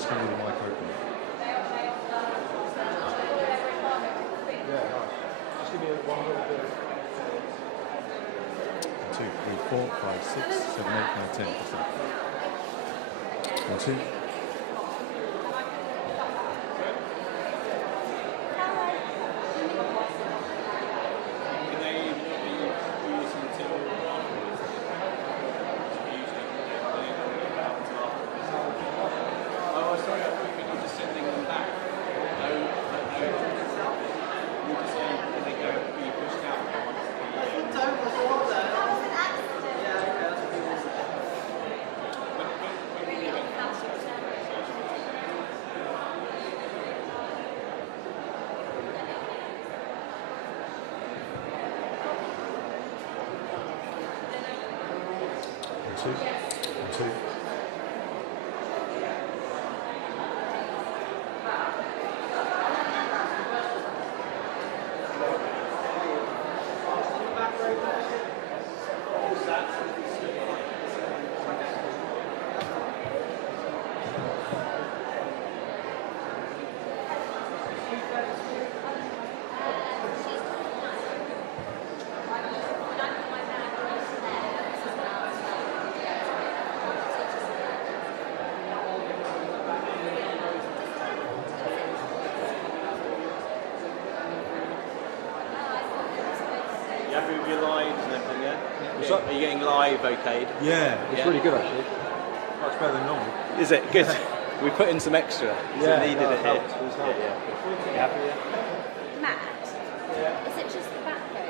Just going to leave the mic open. Yeah, nice. Just give me one little bit. 2, 3, 4, 5, 6, 7, 8, 9, 10. 1, 2. Two. You happy with your lives and everything, yeah? What's up? Are you getting live okayed? Yeah, it's really good actually. Much better than normal. Is it? Good. We put in some extra. Yeah, Needed it here. helped. It was helpful. You happy, yeah? Matt, is it just the back though?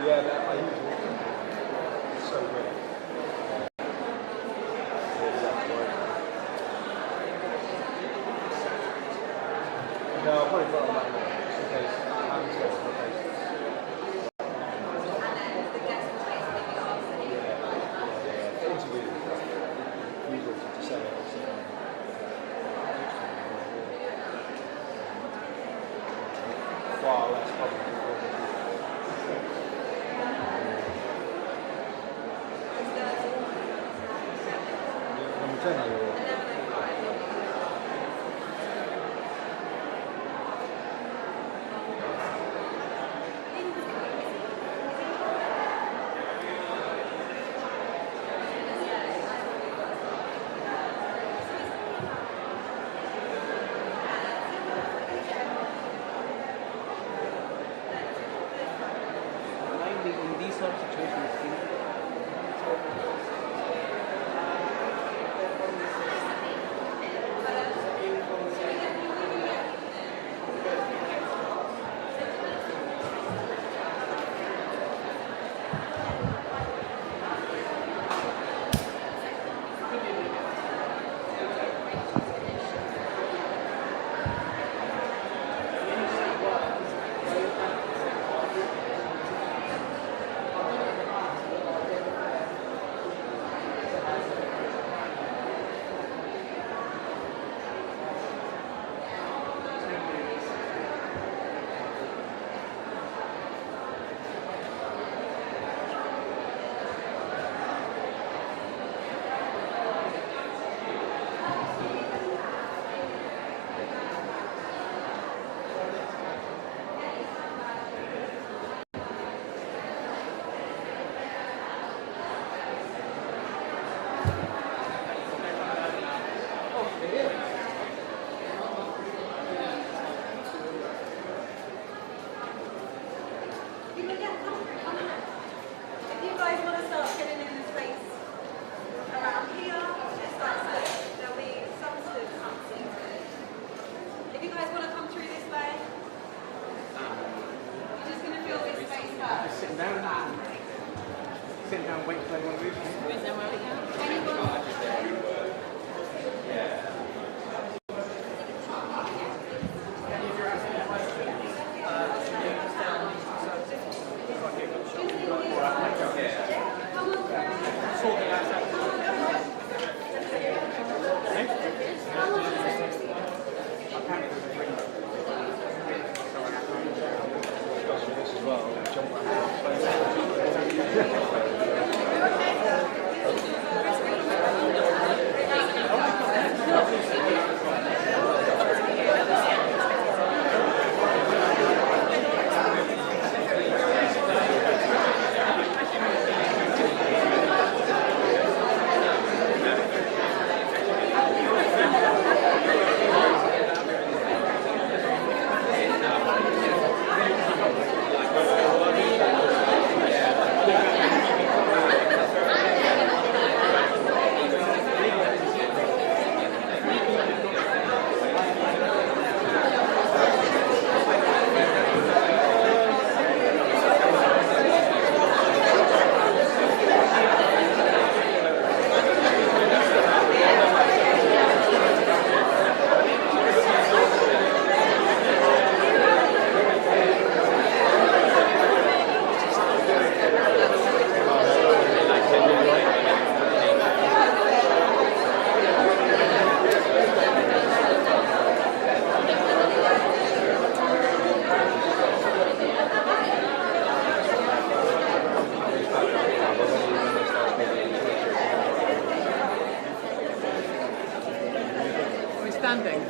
Yeah, that I use it. It's so good. No, I'll probably put it on that one, just in case I'm scared to replace it. Interview. Usually to say it or something. Far less probably. Number 10 or? Mainly in these sort of situations, sitting down, waiting for everyone to move. This as well. Jump around. Standing.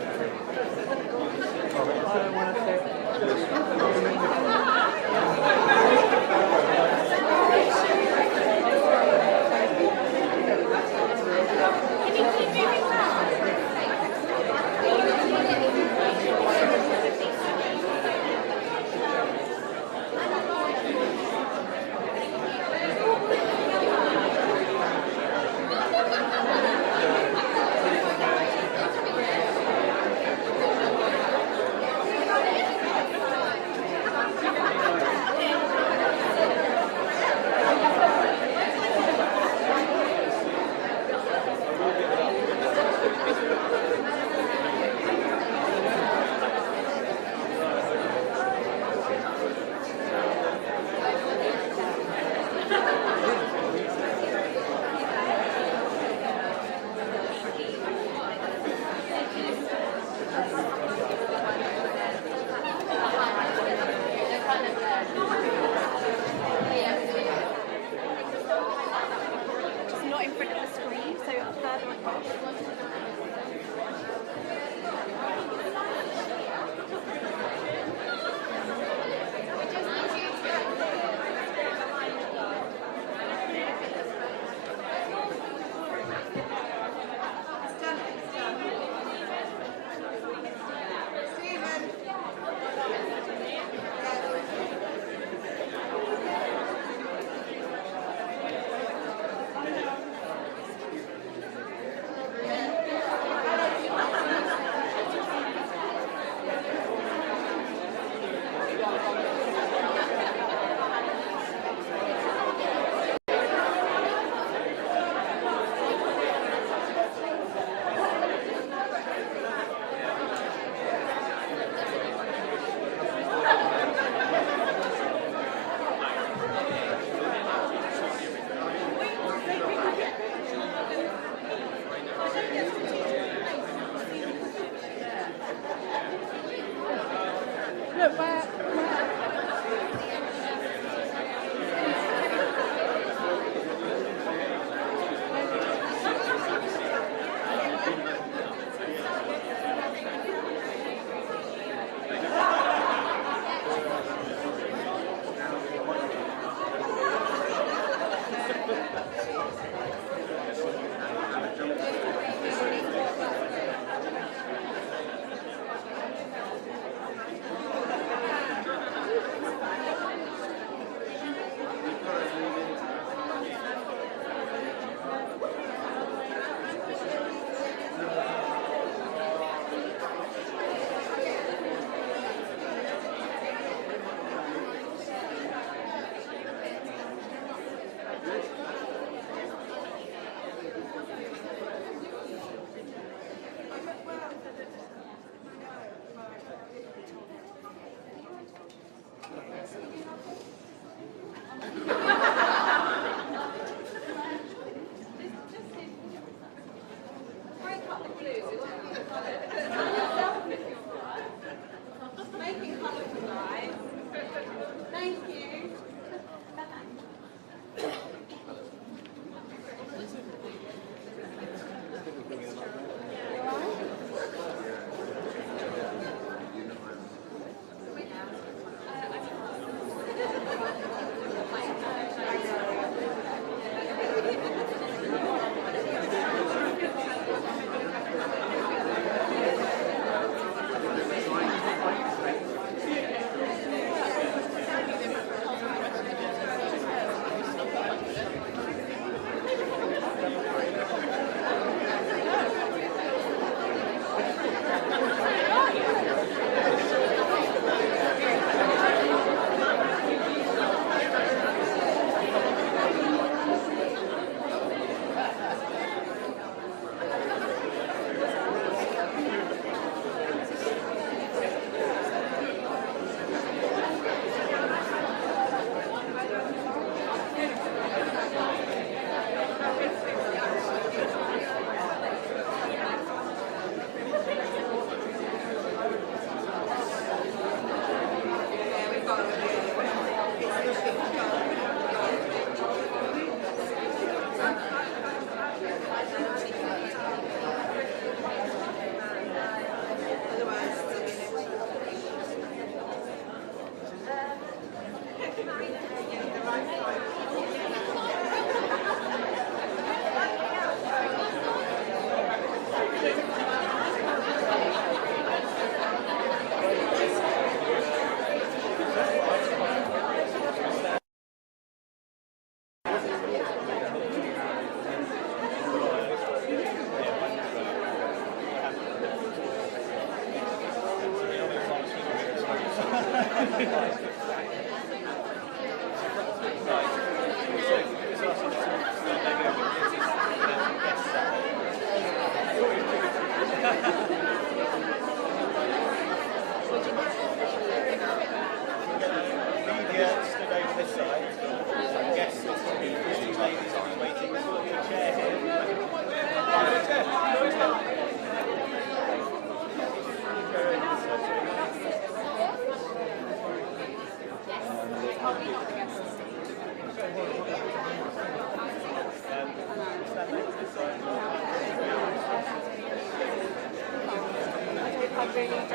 really don't.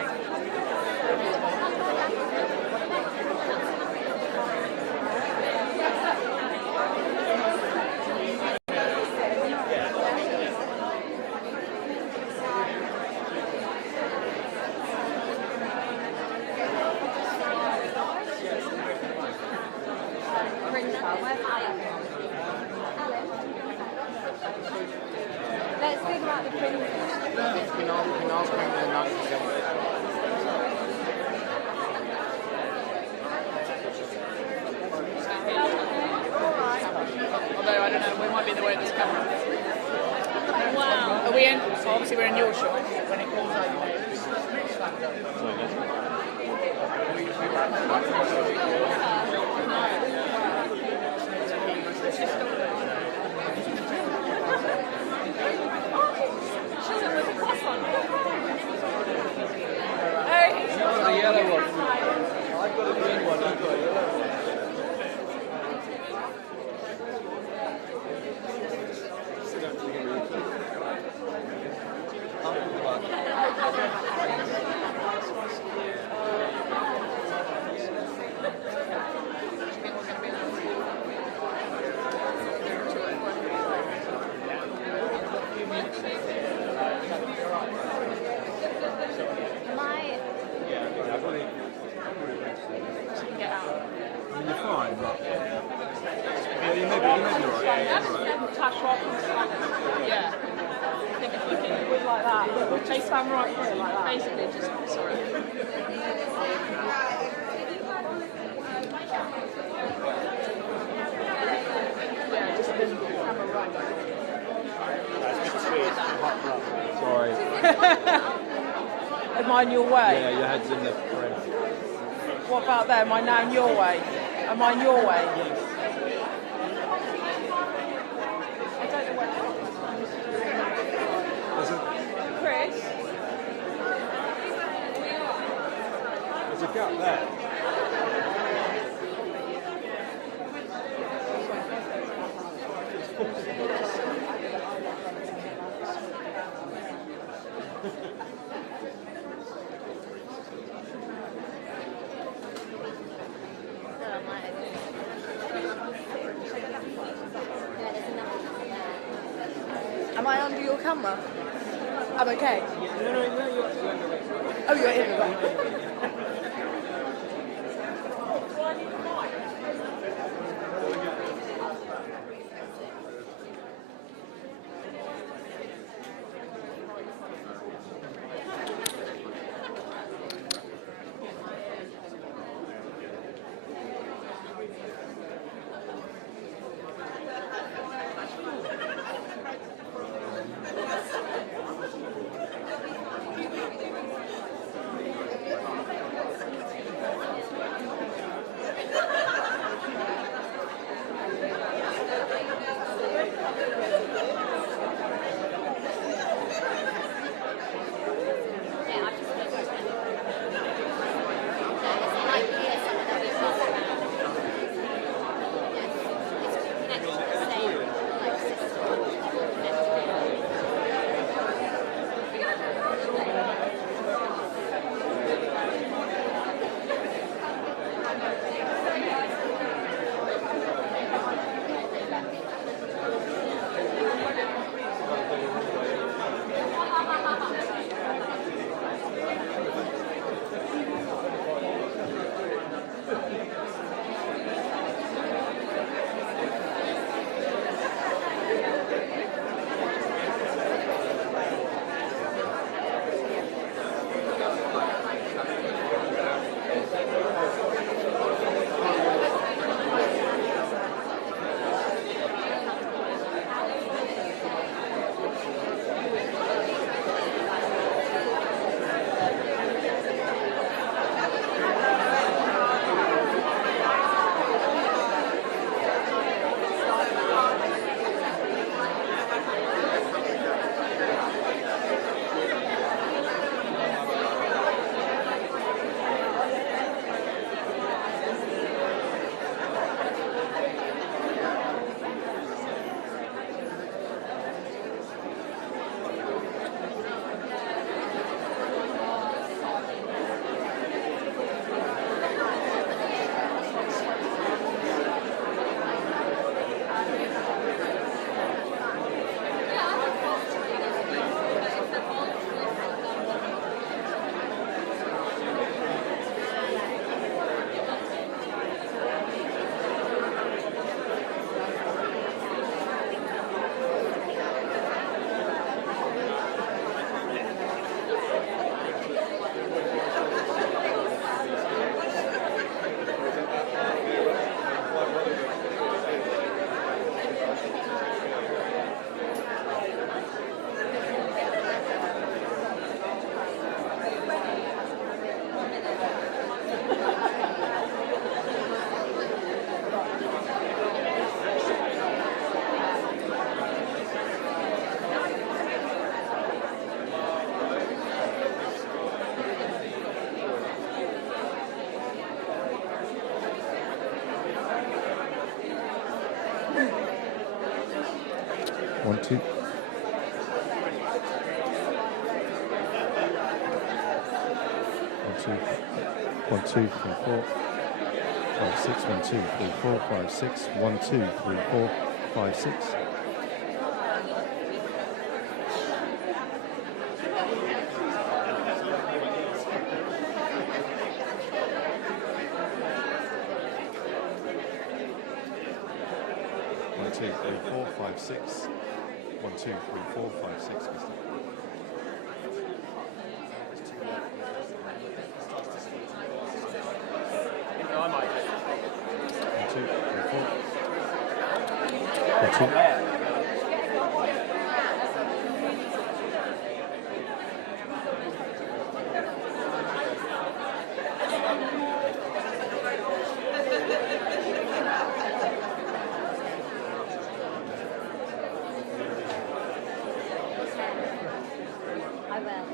Let's figure out the printer. Although I don't know, we might be the way this camera. Wow. Are we in? So obviously we're in your shot. When it calls out your name. The yellow one. I've got a green one. I've got a yellow one. Get out. I mean, you're fine, but yeah, you may be right. Touch off and slap. Yeah. I think if we can do it like that, they stand right here like that. Basically, just sorry. Yeah, just the camera right. Sorry. Am I in your way? Yeah, your head's in the frame. What about there? Am I now in your way? Am I in your way? I don't know where. Chris? There's a gap there. Am I under your camera? I'm okay. No, you're Oh, you're in the right. 1, 2. 1, 2, 3, 4, 5, 6. 1, 2, 3, 4, 5, 6. 1, 2, 3, 4, 5, 6. 1, 2, 3, 4, 5, 6. 1, 2, 3, 4, 5, 6. I might do. 1, 2, 3, 4. 1, 2. I will.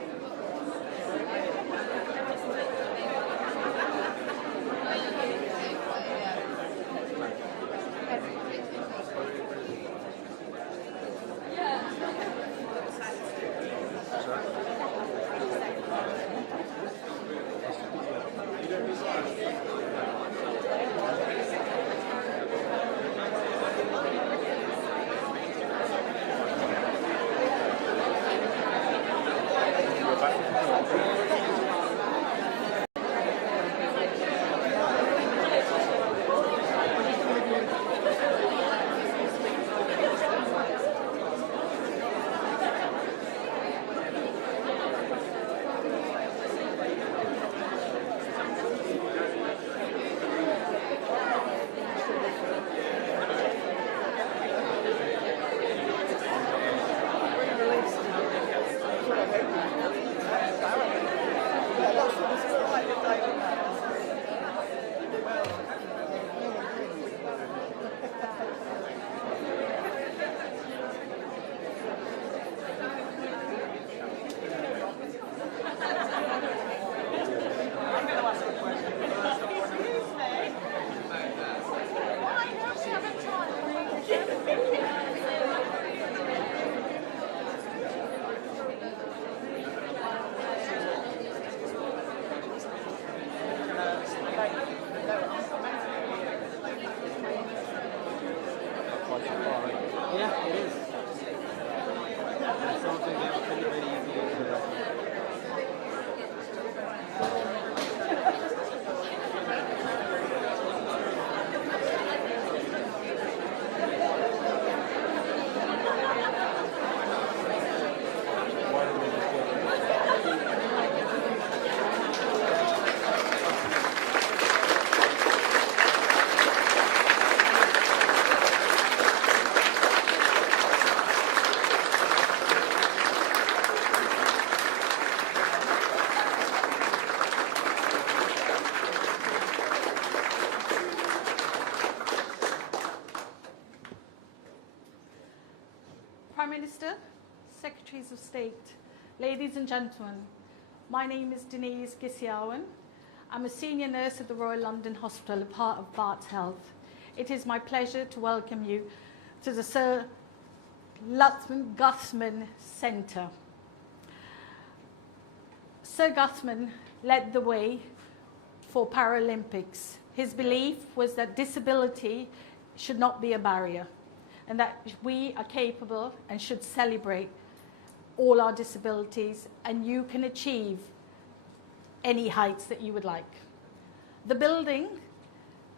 Yeah, it is. That's something that's very, very easy to do. Prime Minister, Secretaries of State, ladies and gentlemen, my name is Denise Gisiawan. I'm a senior nurse at the Royal London Hospital, a part of Barts Health. It is my pleasure to welcome you to the Sir Lutsman Guthman Centre. Sir Guthman led the way for Paralympics. His belief was that disability should not be a barrier, and that we are capable and should celebrate all our disabilities, and you can achieve any heights that you would like. The building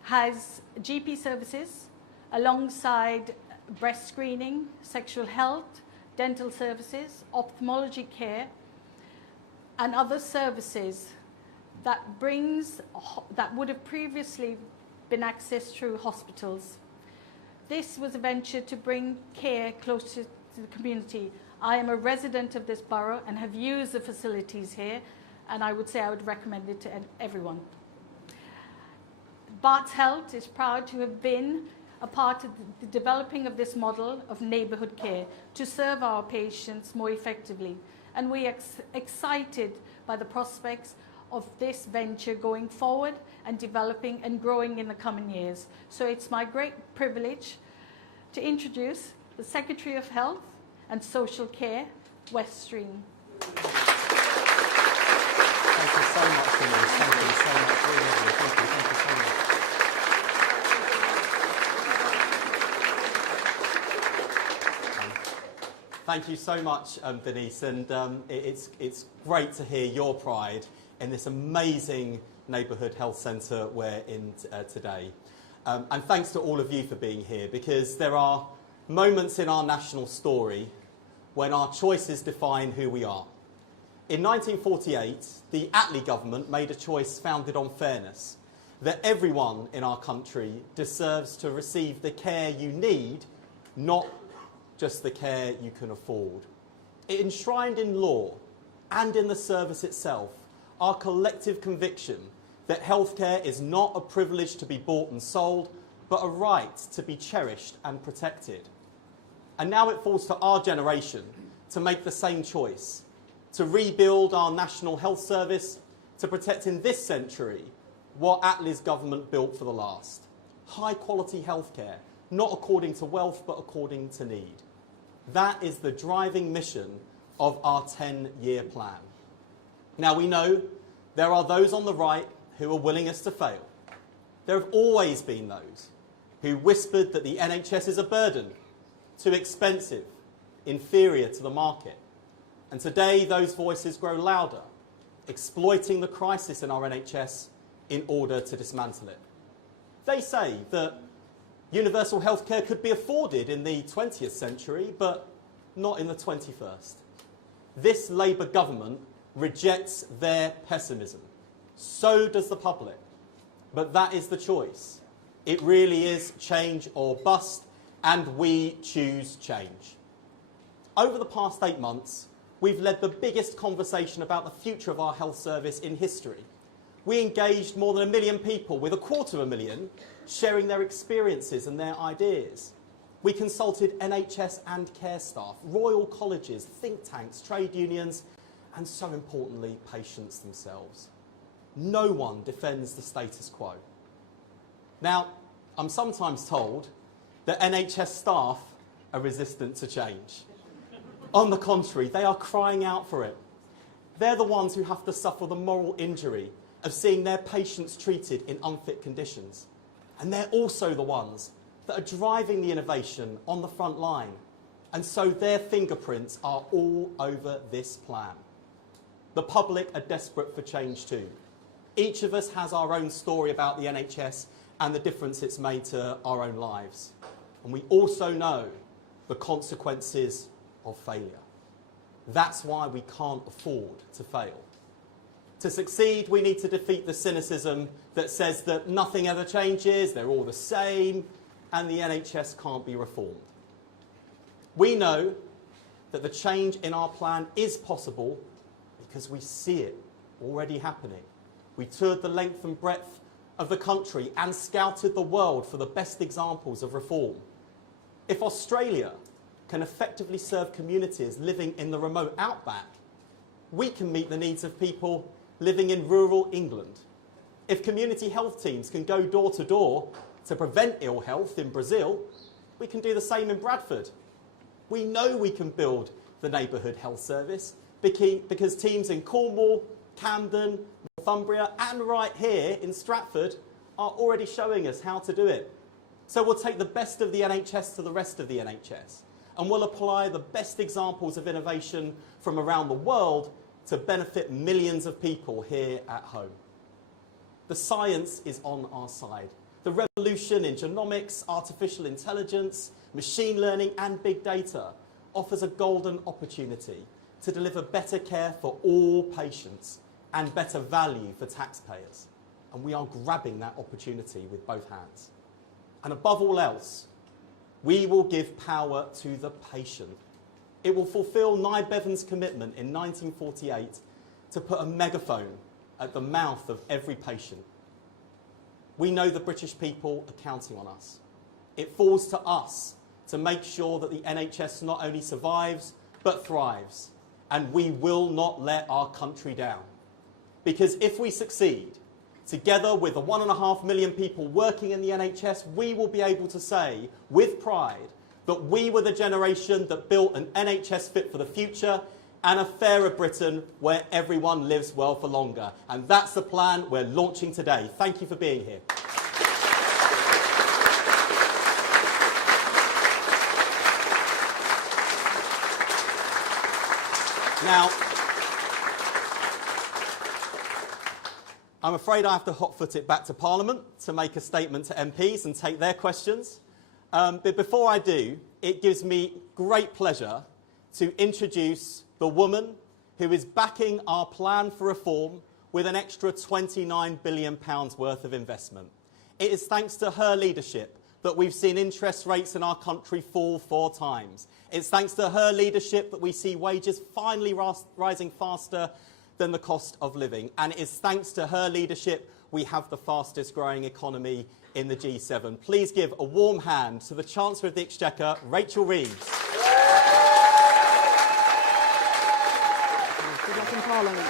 has GP services alongside breast screening, sexual health, dental services, ophthalmology care, and other services that would have previously been accessed through hospitals. This was a venture to bring care closer to the community. I am a resident of this borough and have used the facilities here, and I would say I would recommend it to everyone. Barts Health is proud to have been a part of the developing of this model of neighbourhood care to serve our patients more effectively, and we are excited by the prospects of this venture going forward and developing and growing in the coming years. So it's my great privilege to introduce the Secretary of Health and Social Care, West Stream. Thank you so much, Denise. Thank you so much. Really lovely. Thank you so much. Thank you so much, Denise, and it's great to hear your pride in this amazing neighbourhood health centre we're in today. And thanks to all of you for being here, because there are moments in our national story when our choices define who we are. In 1948, the Attlee government made a choice founded on fairness, that everyone in our country deserves to receive the care you need, not just the care you can afford. It enshrined in law and in the service itself our collective conviction that healthcare is not a privilege to be bought and sold, but a right to be cherished and protected. And now it falls to our generation to make the same choice, to rebuild our national health service, to protect in this century what Attlee's government built for the last. High quality healthcare, not according to wealth, but according to need. That is the driving mission of our 10-year plan. Now, we know there are those on the right who are willing us to fail. There have always been those who whispered that the NHS is a burden, too expensive, inferior to the market. And today those voices grow louder, exploiting the crisis in our NHS in order to dismantle it. They say that universal healthcare could be afforded in the 20th century, but not in the 21st. This Labour government rejects their pessimism. So does the public. But that is the choice. It really is change or bust, and we choose change. Over the past 8 months, we've led the biggest conversation about the future of our health service in history. We engaged more than 1 million people, with 250,000 sharing their experiences and their ideas. We consulted NHS and care staff, royal colleges, think tanks, trade unions, and so importantly, patients themselves. No one defends the status quo. Now, I'm sometimes told that NHS staff are resistant to change. On the contrary, they are crying out for it. They're the ones who have to suffer the moral injury of seeing their patients treated in unfit conditions. And they're also the ones that are driving the innovation on the front line. And so their fingerprints are all over this plan. The public are desperate for change too. Each of us has our own story about the NHS and the difference it's made to our own lives. And we also know the consequences of failure. That's why we can't afford to fail. To succeed, we need to defeat the cynicism that says that nothing ever changes, they're all the same, and the NHS can't be reformed. We know that the change in our plan is possible because we see it already happening. We toured the length and breadth of the country and scouted the world for the best examples of reform. If Australia can effectively serve communities living in the remote outback, we can meet the needs of people living in rural England. If community health teams can go door to door to prevent ill health in Brazil, we can do the same in Bradford. We know we can build the neighbourhood health service because teams in Cornwall, Camden, Northumbria and right here in Stratford are already showing us how to do it. So we'll take the best of the NHS to the rest of the NHS, and we'll apply the best examples of innovation from around the world to benefit millions of people here at home. The science is on our side. The revolution in genomics, artificial intelligence, machine learning and big data offers a golden opportunity to deliver better care for all patients and better value for taxpayers. And we are grabbing that opportunity with both hands. And above all else, we will give power to the patient. It will fulfil Nye Bevan's commitment in 1948 to put a megaphone at the mouth of every patient. We know the British people are counting on us. It falls to us to make sure that the NHS not only survives, but thrives. And we will not let our country down. Because if we succeed, together with the 1.5 million people working in the NHS, we will be able to say, with pride, that we were the generation that built an NHS fit for the future and a fairer Britain where everyone lives well for longer. And that's the plan we're launching today. Thank you for being here. Now, I'm afraid I have to hot-foot it back to Parliament to make a statement to MPs and take their questions. But before I do, it gives me great pleasure to introduce the woman who is backing our plan for reform with an extra £29 billion worth of investment. It is thanks to her leadership that we've seen interest rates in our country fall 4 times. It's thanks to her leadership that we see wages finally rising faster than the cost of living. And it is thanks to her leadership we have the fastest growing economy in the G7. Please give a warm hand to the Chancellor of the Exchequer, Rachel Reeves. Good luck in Parliament.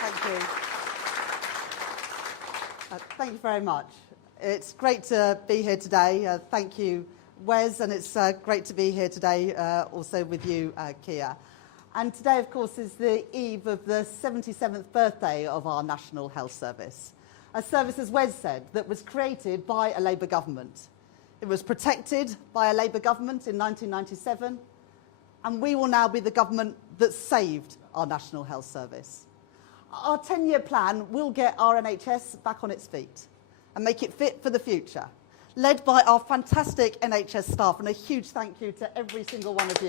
Thank you. Thank you very much. It's great to be here today. Thank you, Wes, and it's great to be here today also with you, Keir. And today, of course, is the eve of the 77th birthday of our National Health Service. A service, as Wes said, that was created by a Labour government. It was protected by a Labour government in 1997, and we will now be the government that saved our National Health Service. Our 10-year plan will get our NHS back on its feet and make it fit for the future, led by our fantastic NHS staff, and a huge thank you to every single one of you.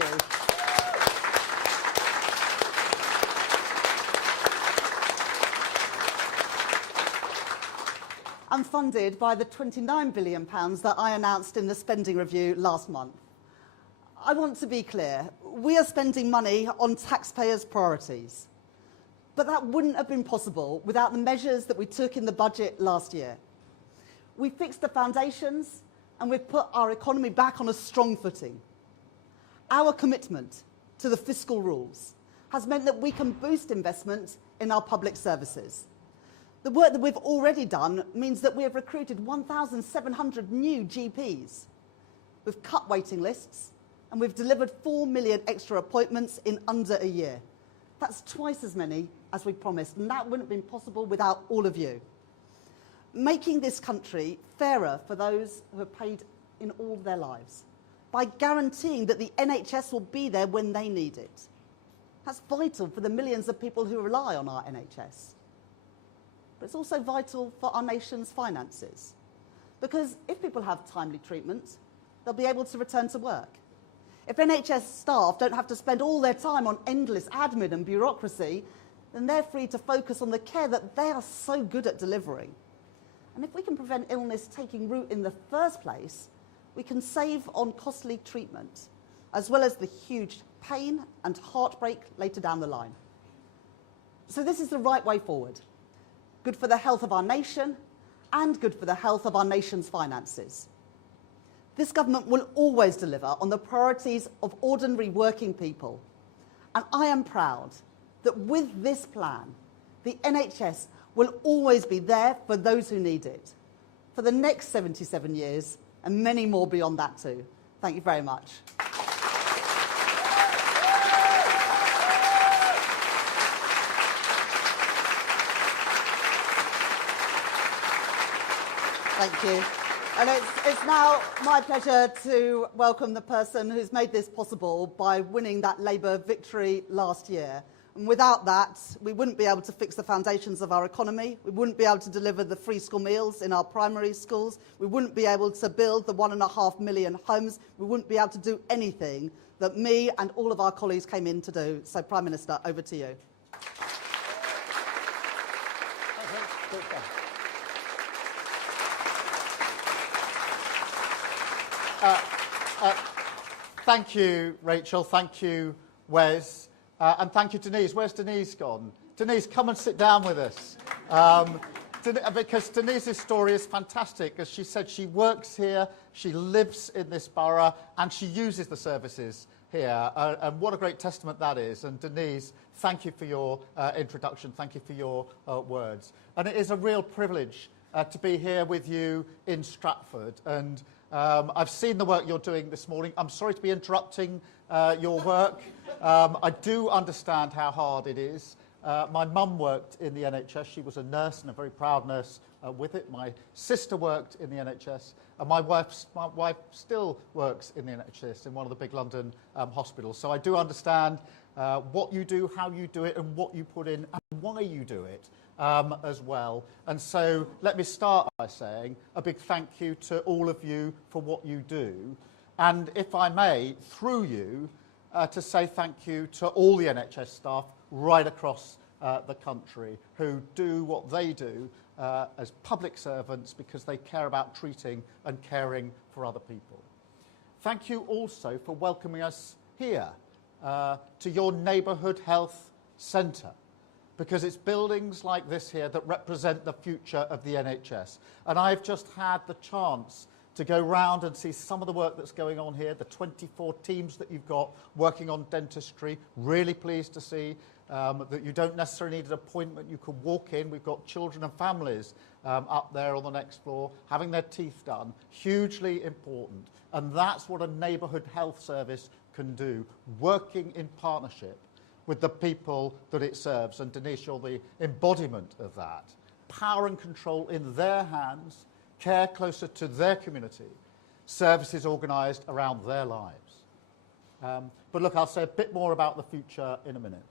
And funded by the £29 billion that I announced in the spending review last month. I want to be clear, we are spending money on taxpayers' priorities. But that wouldn't have been possible without the measures that we took in the budget last year. We fixed the foundations and we've put our economy back on a strong footing. Our commitment to the fiscal rules has meant that we can boost investment in our public services. The work that we've already done means that we have recruited 1,700 new GPs. We've cut waiting lists and we've delivered 4 million extra appointments in under a year. That's twice as many as we promised, and that wouldn't have been possible without all of you. Making this country fairer for those who have paid in all their lives, by guaranteeing that the NHS will be there when they need it. That's vital for the millions of people who rely on our NHS. But it's also vital for our nation's finances. Because if people have timely treatment, they'll be able to return to work. If NHS staff don't have to spend all their time on endless admin and bureaucracy, then they're free to focus on the care that they are so good at delivering. And if we can prevent illness taking root in the first place, we can save on costly treatment, as well as the huge pain and heartbreak later down the line. So this is the right way forward. Good for the health of our nation and good for the health of our nation's finances. This government will always deliver on the priorities of ordinary working people. And I am proud that with this plan, the NHS will always be there for those who need it, for the next 77 years and many more beyond that too. Thank you very much. Thank you. And it's now my pleasure to welcome the person who's made this possible by winning that Labour victory last year. And without that, we wouldn't be able to fix the foundations of our economy. We wouldn't be able to deliver the free school meals in our primary schools. We wouldn't be able to build the 1.5 million homes. We wouldn't be able to do anything that me and all of our colleagues came in to do. So, Prime Minister, over to you. Thank you, Rachel. Thank you, Wes. And thank you, Denise. Where's Denise gone? Denise, come and sit down with us. Because Denise's story is fantastic. As she said, she works here, she lives in this borough, and she uses the services here. And what a great testament that is. And Denise, thank you for your introduction. Thank you for your words. And it is a real privilege to be here with you in Stratford. And I've seen the work you're doing this morning. I'm sorry to be interrupting your work. I do understand how hard it is. My mum worked in the NHS. She was a nurse and a very proud nurse with it. My sister worked in the NHS. And my wife still works in the NHS in one of the big London hospitals. So I do understand what you do, how you do it, and what you put in, and why you do it as well. And so let me start by saying a big thank you to all of you for what you do. And if I may, through you, to say thank you to all the NHS staff right across the country who do what they do as public servants because they care about treating and caring for other people. Thank you also for welcoming us here to your neighbourhood health centre, because it's buildings like this here that represent the future of the NHS. And I've just had the chance to go round and see some of the work that's going on here, the 24 teams that you've got working on dentistry. Really pleased to see that you don't necessarily need an appointment. You can walk in. We've got children and families up there on the next floor having their teeth done. Hugely important. And that's what a neighbourhood health service can do, working in partnership with the people that it serves. And Denise, you're the embodiment of that. Power and control in their hands, care closer to their community, services organised around their lives. But look, I'll say a bit more about the future in a minute.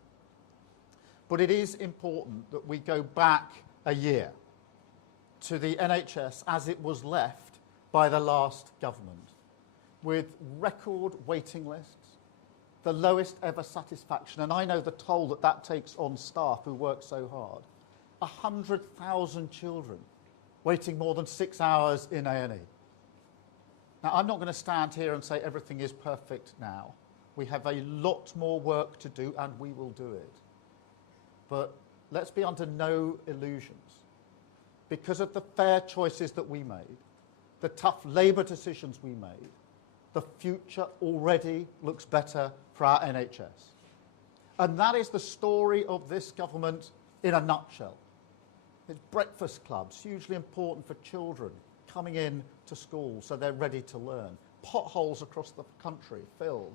But it is important that we go back a year to the NHS as it was left by the last government, with record waiting lists, the lowest ever satisfaction, and I know the toll that that takes on staff who work so hard. 100,000 children waiting more than 6 hours in A&E. Now, I'm not going to stand here and say everything is perfect now. We have a lot more work to do, and we will do it. But let's be under no illusions. Because of the fair choices that we made, the tough Labour decisions we made, the future already looks better for our NHS. And that is the story of this government in a nutshell. It's breakfast clubs, hugely important for children coming in to school so they're ready to learn. Potholes across the country filled.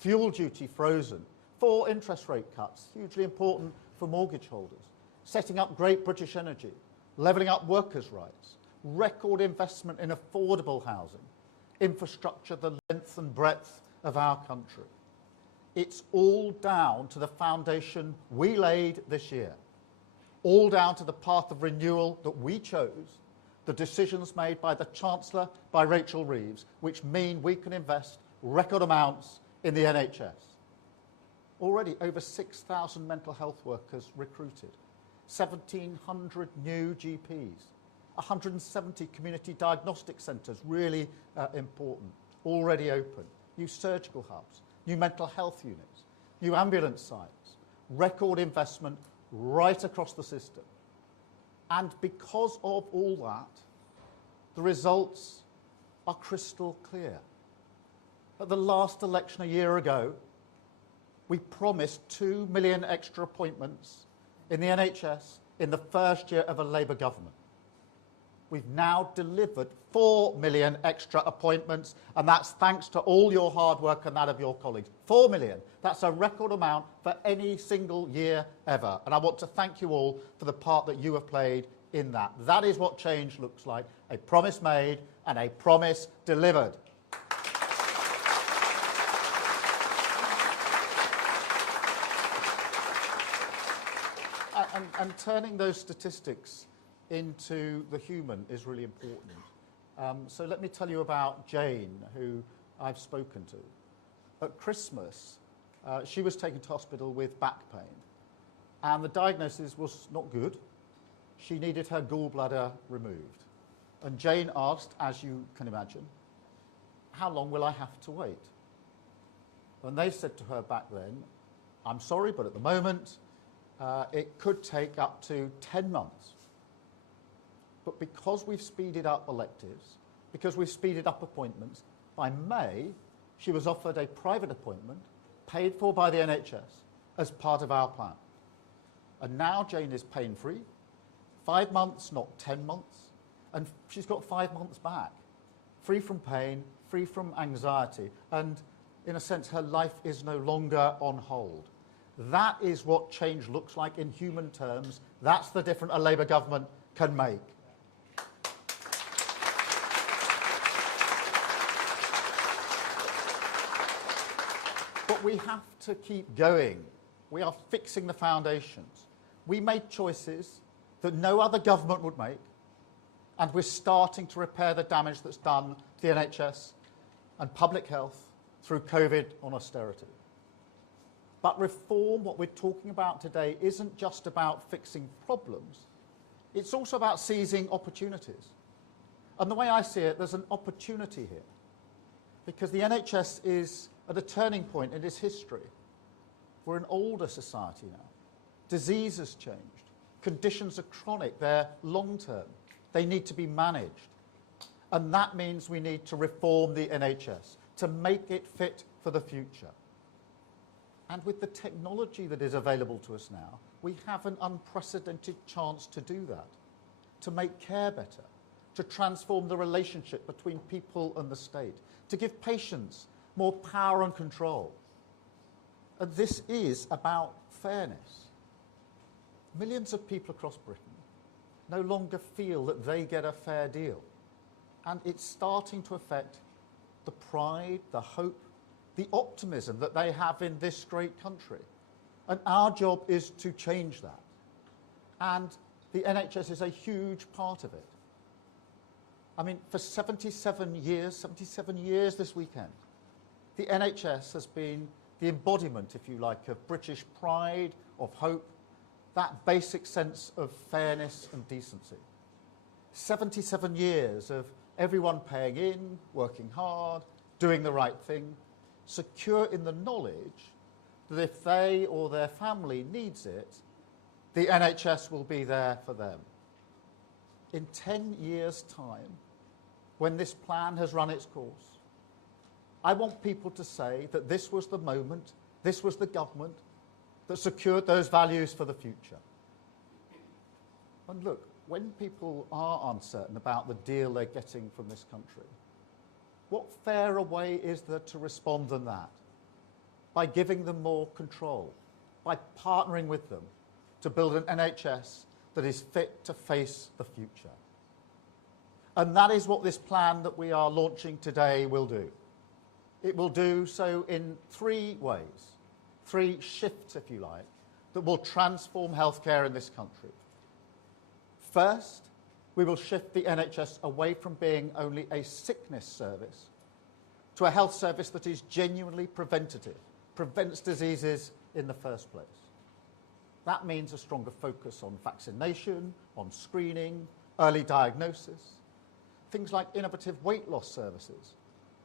Fuel duty frozen. 4 interest rate cuts, hugely important for mortgage holders. Setting up Great British Energy. Levelling up workers' rights. Record investment in affordable housing. Infrastructure the length and breadth of our country. It's all down to the foundation we laid this year. All down to the path of renewal that we chose, the decisions made by the Chancellor, by Rachel Reeves, which mean we can invest record amounts in the NHS. Already over 6,000 mental health workers recruited, 1,700 new GPs, 170 community diagnostic centres, really important, already open, new surgical hubs, new mental health units, new ambulance sites, record investment right across the system. And because of all that, the results are crystal clear. At the last election a year ago, we promised 2 million extra appointments in the NHS in the first year of a Labour government. We've now delivered 4 million extra appointments, and that's thanks to all your hard work and that of your colleagues. 4 million. That's a record amount for any single year ever. And I want to thank you all for the part that you have played in that. That is what change looks like. A promise made and a promise delivered. And turning those statistics into the human is really important. So let me tell you about Jane, who I've spoken to. At Christmas, she was taken to hospital with back pain, and the diagnosis was not good. She needed her gallbladder removed. And Jane asked, as you can imagine, how long will I have to wait? And they said to her back then, I'm sorry, but at the moment, it could take up to 10 months. But because we've speeded up electives, because we've speeded up appointments, by May, she was offered a private appointment, paid for by the NHS, as part of our plan. And now Jane is pain-free, 5 months, not 10 months, and she's got 5 months back, free from pain, free from anxiety, and in a sense her life is no longer on hold. That is what change looks like in human terms. That's the difference a Labour government can make. But we have to keep going. We are fixing the foundations. We made choices that no other government would make, and we're starting to repair the damage that's done to the NHS and public health through COVID on austerity. But reform, what we're talking about today, isn't just about fixing problems. It's also about seizing opportunities. And the way I see it, there's an opportunity here. Because the NHS is at a turning point in its history. We're an older society now. Disease has changed. Conditions are chronic. They're long-term. They need to be managed. And that means we need to reform the NHS to make it fit for the future. And with the technology that is available to us now, we have an unprecedented chance to do that, to make care better, to transform the relationship between people and the state, to give patients more power and control. And this is about fairness. Millions of people across Britain no longer feel that they get a fair deal. And it's starting to affect the pride, the hope, the optimism that they have in this great country. And our job is to change that. And the NHS is a huge part of it. I mean, for 77 years this weekend, the NHS has been the embodiment, if you like, of British pride, of hope, that basic sense of fairness and decency. 77 years of everyone paying in, working hard, doing the right thing, secure in the knowledge that if they or their family needs it, the NHS will be there for them. In 10 years' time, when this plan has run its course, I want people to say that this was the moment, this was the government that secured those values for the future. And look, when people are uncertain about the deal they're getting from this country, what fairer way is there to respond than that? By giving them more control, by partnering with them to build an NHS that is fit to face the future. And that is what this plan that we are launching today will do. It will do so in 3 ways, 3 shifts, if you like, that will transform healthcare in this country. First, we will shift the NHS away from being only a sickness service to a health service that is genuinely preventative, prevents diseases in the first place. That means a stronger focus on vaccination, on screening, early diagnosis, things like innovative weight loss services,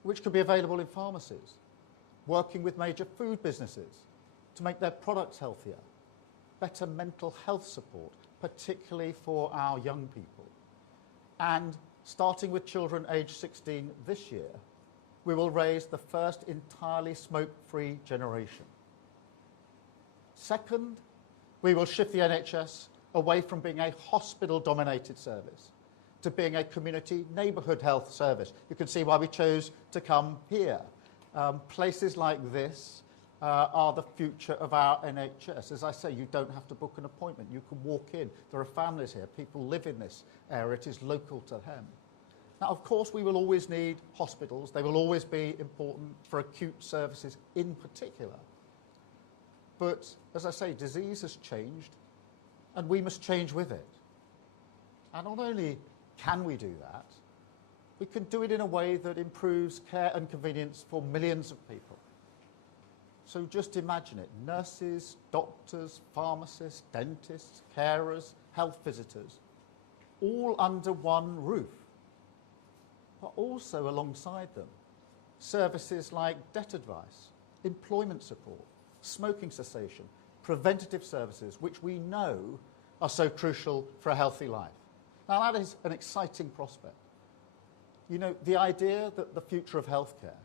which could be available in pharmacies, working with major food businesses to make their products healthier, better mental health support, particularly for our young people. And starting with children aged 16 this year, we will raise the first entirely smoke-free generation. Second, we will shift the NHS away from being a hospital-dominated service to being a community neighbourhood health service. You can see why we chose to come here. Places like this are the future of our NHS. As I say, you don't have to book an appointment. You can walk in. There are families here. People live in this area. It is local to them. Now, of course, we will always need hospitals. They will always be important for acute services in particular. But, as I say, disease has changed, and we must change with it. And not only can we do that, we can do it in a way that improves care and convenience for millions of people. So just imagine it. Nurses, doctors, pharmacists, dentists, carers, health visitors, all under one roof. But also alongside them, services like debt advice, employment support, smoking cessation, preventative services, which we know are so crucial for a healthy life. Now, that is an exciting prospect. You know, the idea that the future of healthcare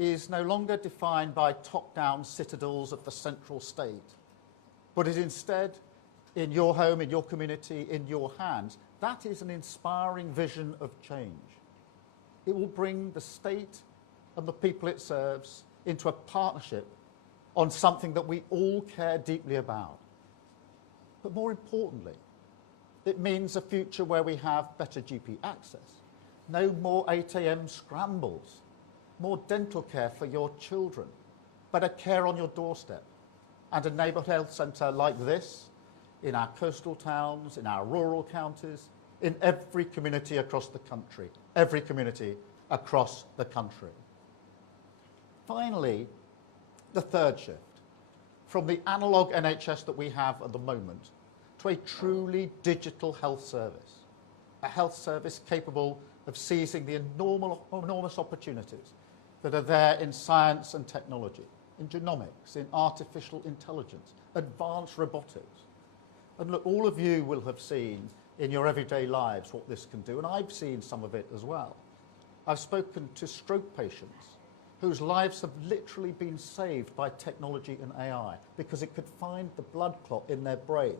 is no longer defined by top-down citadels of the central state, but is instead in your home, in your community, in your hands. That is an inspiring vision of change. It will bring the state and the people it serves into a partnership on something that we all care deeply about. But more importantly, it means a future where we have better GP access, no more 8 a.m. scrambles, more dental care for your children, better care on your doorstep, and a neighbourhood health centre like this in our coastal towns, in our rural counties, in every community across the country, every community across the country. Finally, the third shift, from the analogue NHS that we have at the moment to a truly digital health service, a health service capable of seizing the enormous opportunities that are there in science and technology, in genomics, in artificial intelligence, advanced robotics. And look, all of you will have seen in your everyday lives what this can do, and I've seen some of it as well. I've spoken to stroke patients whose lives have literally been saved by technology and AI because it could find the blood clot in their brain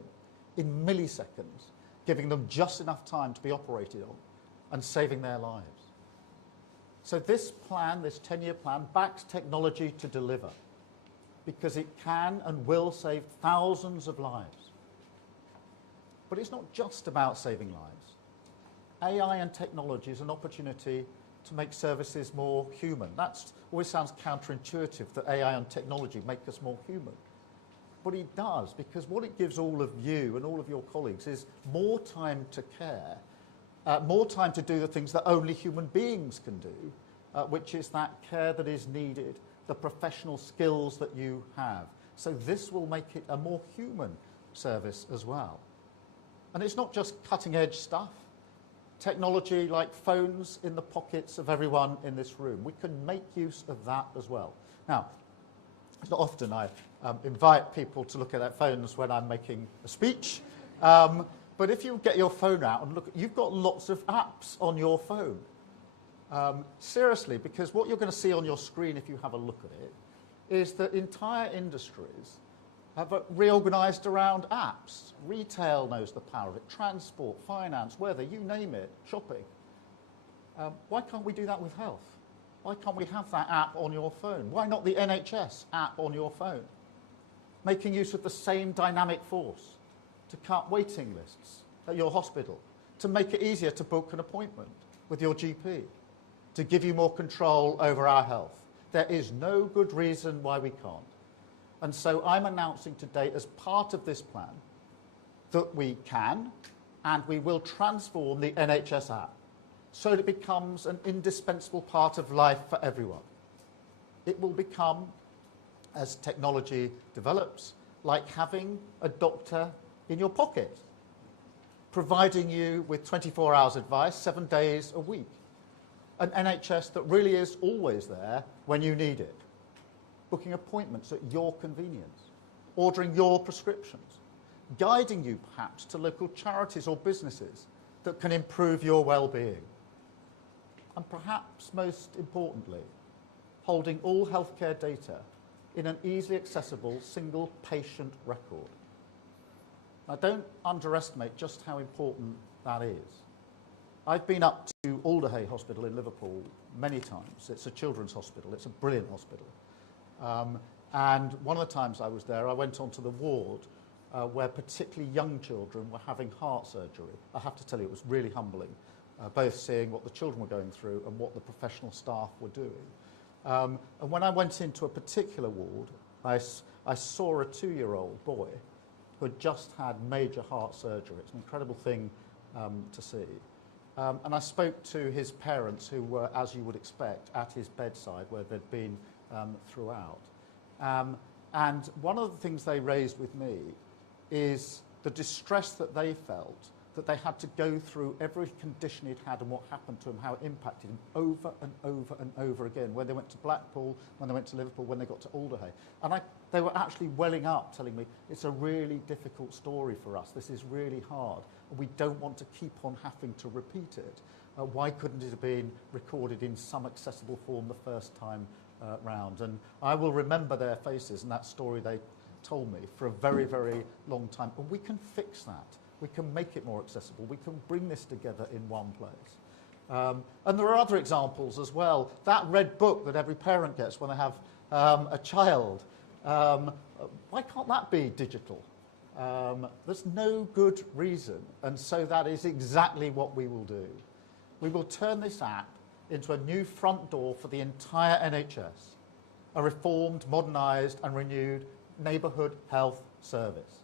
in milliseconds, giving them just enough time to be operated on and saving their lives. So this plan, this 10-year plan, backs technology to deliver because it can and will save thousands of lives. But it's not just about saving lives. AI and technology is an opportunity to make services more human. That always sounds counterintuitive that AI and technology make us more human. But it does, because what it gives all of you and all of your colleagues is more time to care, more time to do the things that only human beings can do, which is that care that is needed, the professional skills that you have. So this will make it a more human service as well. And it's not just cutting-edge stuff. Technology like phones in the pockets of everyone in this room. We can make use of that as well. Now, it's not often I invite people to look at their phones when I'm making a speech, but if you get your phone out and look, you've got lots of apps on your phone. Seriously, because what you're going to see on your screen if you have a look at it is that entire industries have reorganised around apps. Retail knows the power of it, transport, finance, weather, you name it, shopping. Why can't we do that with health? Why can't we have that app on your phone? Why not the NHS app on your phone? Making use of the same dynamic force to cut waiting lists at your hospital, to make it easier to book an appointment with your GP, to give you more control over our health. There is no good reason why we can't. And so I'm announcing today, as part of this plan, that we can and we will transform the NHS app so that it becomes an indispensable part of life for everyone. It will become, as technology develops, like having a doctor in your pocket, providing you with 24 hours advice, 7 days a week. An NHS that really is always there when you need it. Booking appointments at your convenience, ordering your prescriptions, guiding you perhaps to local charities or businesses that can improve your well-being. And perhaps most importantly, holding all healthcare data in an easily accessible single patient record. Now, don't underestimate just how important that is. I've been up to Alderhay Hospital in Liverpool many times. It's a children's hospital. It's a brilliant hospital. And one of the times I was there, I went onto the ward where particularly young children were having heart surgery. I have to tell you, it was really humbling, both seeing what the children were going through and what the professional staff were doing. And when I went into a particular ward, I saw a 2-year-old boy who had just had major heart surgery. It's an incredible thing to see. And I spoke to his parents who were, as you would expect, at his bedside where they'd been throughout. And one of the things they raised with me is the distress that they felt, that they had to go through every condition he'd had and what happened to him, how it impacted him over and over and over again, when they went to Blackpool, when they went to Liverpool, when they got to Alderhay. And they were actually welling up, telling me, it's a really difficult story for us, this is really hard, and we don't want to keep on having to repeat it. Why couldn't it have been recorded in some accessible form the first time round. And I will remember their faces and that story they told me for a very, very long time. And we can fix that. We can make it more accessible. We can bring this together in one place. And there are other examples as well. That red book that every parent gets when they have a child, why can't that be digital? There's no good reason. And so that is exactly what we will do. We will turn this app into a new front door for the entire NHS, a reformed, modernised and renewed neighbourhood health service.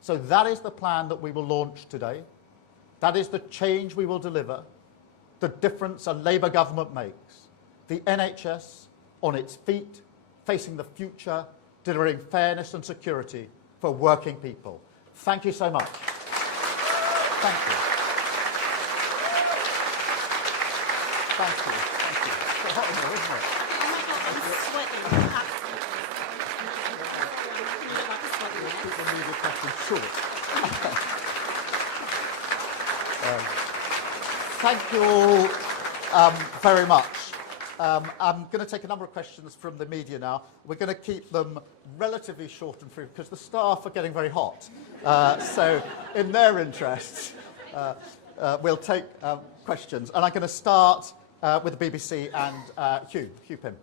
So that is the plan that we will launch today. That is the change we will deliver, the difference a Labour government makes. The NHS on its feet, facing the future, delivering fairness and security for working people. Thank you so much. Thank you. Thank you. Thank you. It's got hot in here, isn't it? Oh my God, I'm sweating. Absolutely. Keep the media questions short. Thank you all very much. I'm going to take a number of questions from the media now. We're going to keep them relatively short and free because the staff are getting very hot. So in their interests, we'll take questions. And I'm going to start with the BBC and Hugh Pym.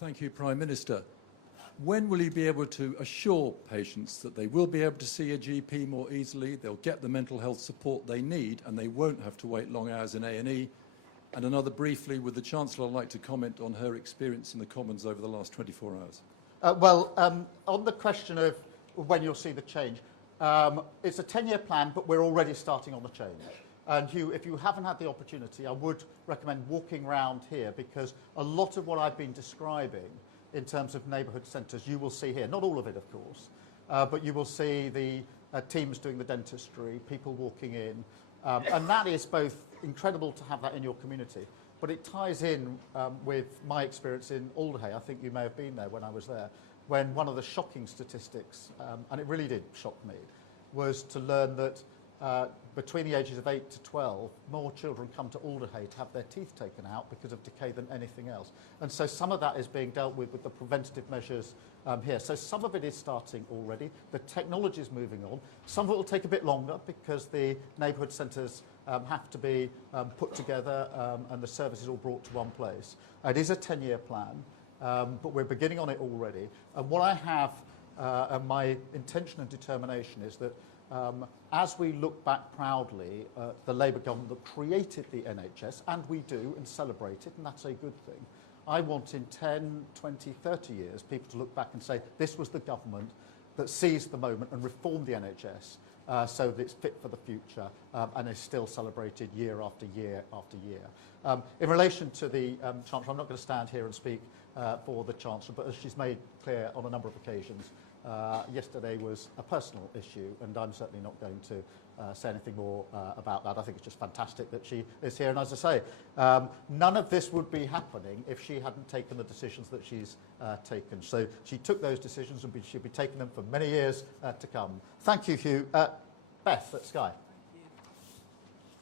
Thank you, Prime Minister. When will you be able to assure patients that they will be able to see a GP more easily, they'll get the mental health support they need, and they won't have to wait long hours in A&E? And another briefly, would the Chancellor like to comment on her experience in the Commons over the last 24 hours? On the question of when you'll see the change, it's a 10-year plan, but we're already starting on the change. And Hugh, if you haven't had the opportunity, I would recommend walking around here because a lot of what I've been describing in terms of neighbourhood centres, you will see here. Not all of it, of course, but you will see the teams doing the dentistry, people walking in. And that is both incredible to have that in your community, but it ties in with my experience in Alderhay. I think you may have been there when I was there, when one of the shocking statistics, and it really did shock me, was to learn that between the ages of 8 to 12, more children come to Alderhay to have their teeth taken out because of decay than anything else. And so some of that is being dealt with the preventative measures here. So some of it is starting already. The technology is moving on. Some of it will take a bit longer because the neighbourhood centres have to be put together and the services all brought to one place. It is a 10-year plan, but we're beginning on it already. And what I have, and my intention and determination is that as we look back proudly at the Labour government that created the NHS, and we do, and celebrate it, and that's a good thing, I want in 10, 20, 30 years people to look back and say, this was the government that seized the moment and reformed the NHS so that it's fit for the future and is still celebrated year after year after year. In relation to the Chancellor, I'm not going to stand here and speak for the Chancellor, but as she's made clear on a number of occasions, yesterday was a personal issue, and I'm certainly not going to say anything more about that. I think it's just fantastic that she is here. And as I say, none of this would be happening if she hadn't taken the decisions that she's taken. So she took those decisions and she'll be taking them for many years to come. Thank you, Hugh. Beth at Sky.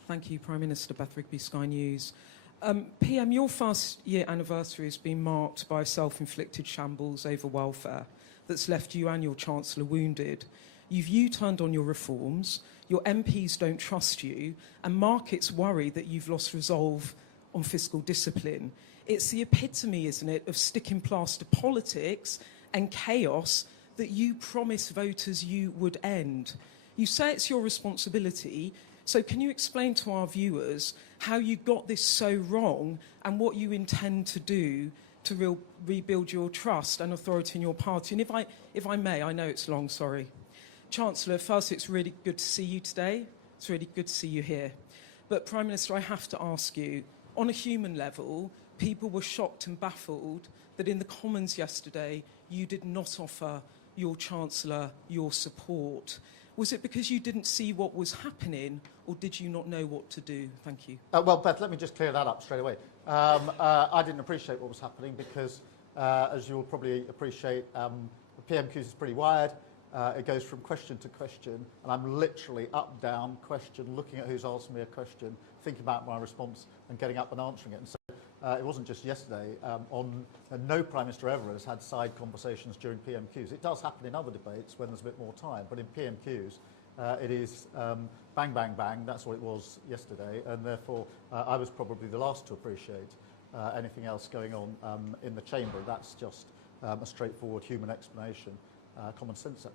Thank you, Prime Minister. Beth Rigby, Sky News. PM, your first year anniversary has been marked by a self-inflicted shambles over welfare that's left you and your Chancellor wounded. You've U-turned on your reforms, your MPs don't trust you, and markets worry that you've lost resolve on fiscal discipline. It's the epitome, isn't it, of sticking plaster politics and chaos that you promised voters you would end. You say it's your responsibility, so can you explain to our viewers how you got this so wrong and what you intend to do to rebuild your trust and authority in your party? And if I may, I know it's long, sorry. Chancellor, first, it's really good to see you today. It's really good to see you here. But, Prime Minister, I have to ask you, on a human level, people were shocked and baffled that in the Commons yesterday, you did not offer your Chancellor your support. Was it because you didn't see what was happening, or did you not know what to do? Thank you. Well, Beth, let me just clear that up straight away. I didn't appreciate what was happening because, as you'll probably appreciate, the PMQs is pretty wired. It goes from question to question, and I'm literally up, down, question, looking at who's asking me a question, thinking about my response, and getting up and answering it. And so it wasn't just yesterday, no Prime Minister ever has had side conversations during PMQs. It does happen in other debates when there's a bit more time, but in PMQs, it is bang, bang, bang. That's what it was yesterday, and therefore I was probably the last to appreciate anything else going on in the chamber. That's just a straightforward human explanation, common sense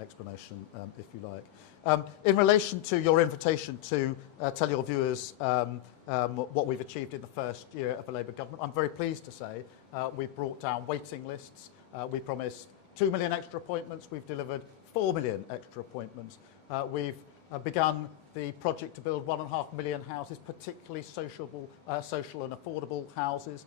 explanation, if you like. In relation to your invitation to tell your viewers what we've achieved in the first year of a Labour government, I'm very pleased to say we've brought down waiting lists. We promised 2 million extra appointments. We've delivered 4 million extra appointments. We've begun the project to build 1.5 million houses, particularly social and affordable houses.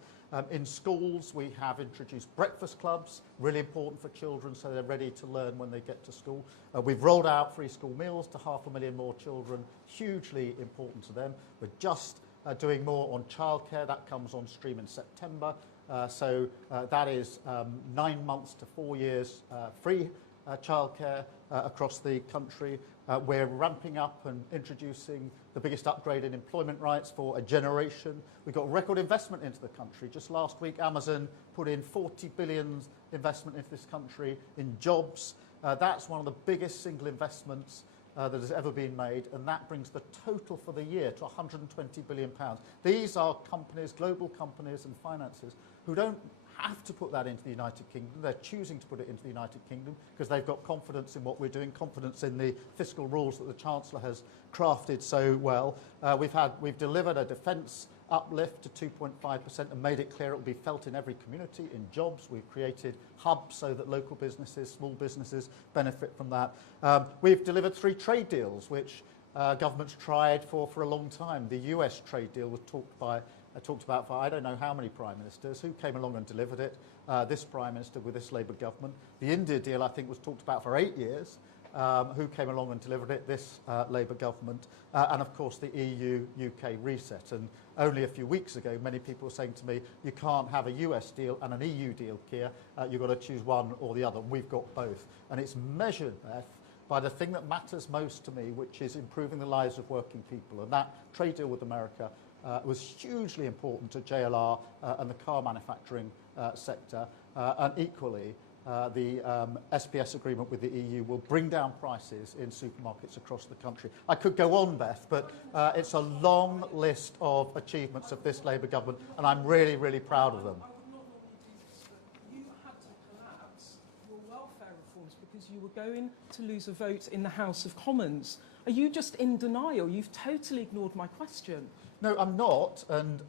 In schools, we have introduced breakfast clubs, really important for children so they're ready to learn when they get to school. We've rolled out free school meals to 500,000 more children, hugely important to them. We're just doing more on childcare. That comes on stream in September. So that is 9 months to 4 years free childcare across the country. We're ramping up and introducing the biggest upgrade in employment rights for a generation. We've got record investment into the country. Just last week, Amazon put in 40 billion investment into this country in jobs. That's one of the biggest single investments that has ever been made, and that brings the total for the year to £120 billion. These are companies, global companies and finances, who don't have to put that into the United Kingdom. They're choosing to put it into the United Kingdom because they've got confidence in what we're doing, confidence in the fiscal rules that the Chancellor has crafted so well. We've delivered a defence uplift to 2.5% and made it clear it will be felt in every community, in jobs. We've created hubs so that local businesses, small businesses benefit from that. We've delivered 3 trade deals, which governments tried for a long time. The US trade deal was talked about for I don't know how many Prime Ministers. Who came along and delivered it? This Prime Minister with this Labour government. The India deal, I think, was talked about for 8 years. Who came along and delivered it? This Labour government. And, of course, the EU-UK reset. And only a few weeks ago, many people were saying to me, you can't have a US deal and an EU deal, Keir. You've got to choose one or the other. We've got both. And it's measured, Beth, by the thing that matters most to me, which is improving the lives of working people. And that trade deal with America was hugely important to JLR and the car manufacturing sector. And equally, the SPS agreement with the EU will bring down prices in supermarkets across the country. I could go on, Beth, but it's a long list of achievements of this Labour government, and I'm really, really proud of them. You had to collapse your welfare reforms because you were going to lose a vote in the House of Commons. Are you just in denial? You've totally ignored my question. No, I'm not, and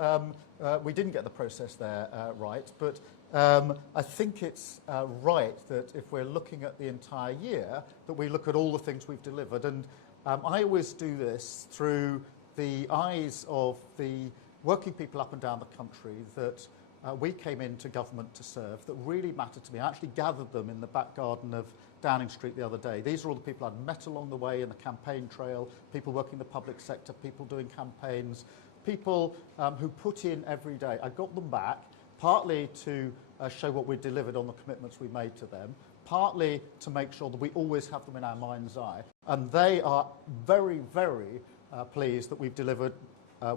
we didn't get the process there right, but I think it's right that if we're looking at the entire year, that we look at all the things we've delivered, and I always do this through the eyes of the working people up and down the country that we came into government to serve, that really mattered to me. I actually gathered them in the back garden of Downing Street the other day. These are all the people I'd met along the way in the campaign trail, people working in the public sector, people doing campaigns, people who put in every day. I got them back, partly to show what we delivered on the commitments we made to them, partly to make sure that we always have them in our mind's eye. And they are very, very pleased that we've delivered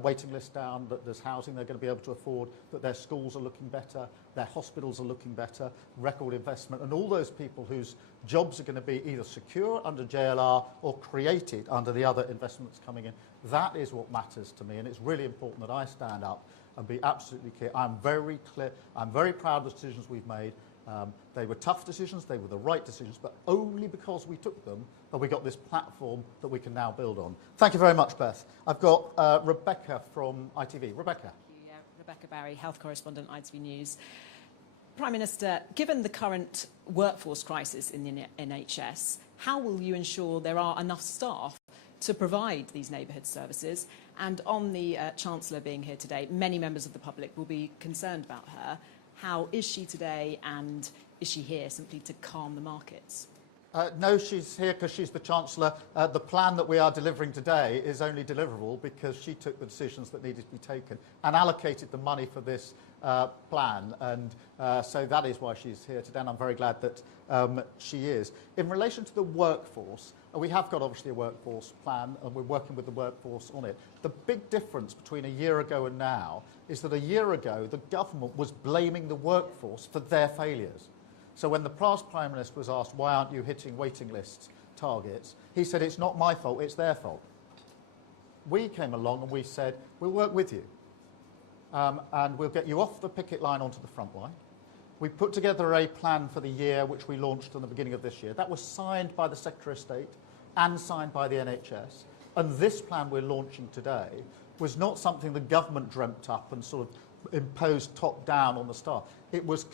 waiting lists down, that there's housing they're going to be able to afford, that their schools are looking better, their hospitals are looking better, record investment, and all those people whose jobs are going to be either secure under JLR or created under the other investments coming in. That is what matters to me, and it's really important that I stand up and be absolutely clear. I'm very clear. I'm very proud of the decisions we've made. They were tough decisions, they were the right decisions, but only because we took them that we got this platform that we can now build on. Thank you very much, Beth. I've got Rebecca from ITV. Rebecca. Thank you. Yeah, Rebecca Barry, health correspondent, ITV News. Prime Minister, given the current workforce crisis in the NHS, how will you ensure there are enough staff to provide these neighbourhood services? And on the Chancellor being here today, many members of the public will be concerned about her. How is she today, and is she here simply to calm the markets? No, she's here because she's the Chancellor. The plan that we are delivering today is only deliverable because she took the decisions that needed to be taken and allocated the money for this plan. And so that is why she's here today, and I'm very glad that she is. In relation to the workforce, we have got obviously a workforce plan, and we're working with the workforce on it. The big difference between a year ago and now is that a year ago the government was blaming the workforce for their failures. So when the past Prime Minister was asked, why aren't you hitting waiting list targets, he said, it's not my fault, it's their fault. We came along and we said, we'll work with you. And we'll get you off the picket line onto the front line. We put together a plan for the year, which we launched in the beginning of this year. That was signed by the Secretary of State and signed by the NHS. And this plan we're launching today was not something the government dreamt up and sort of imposed top-down on the staff. It was,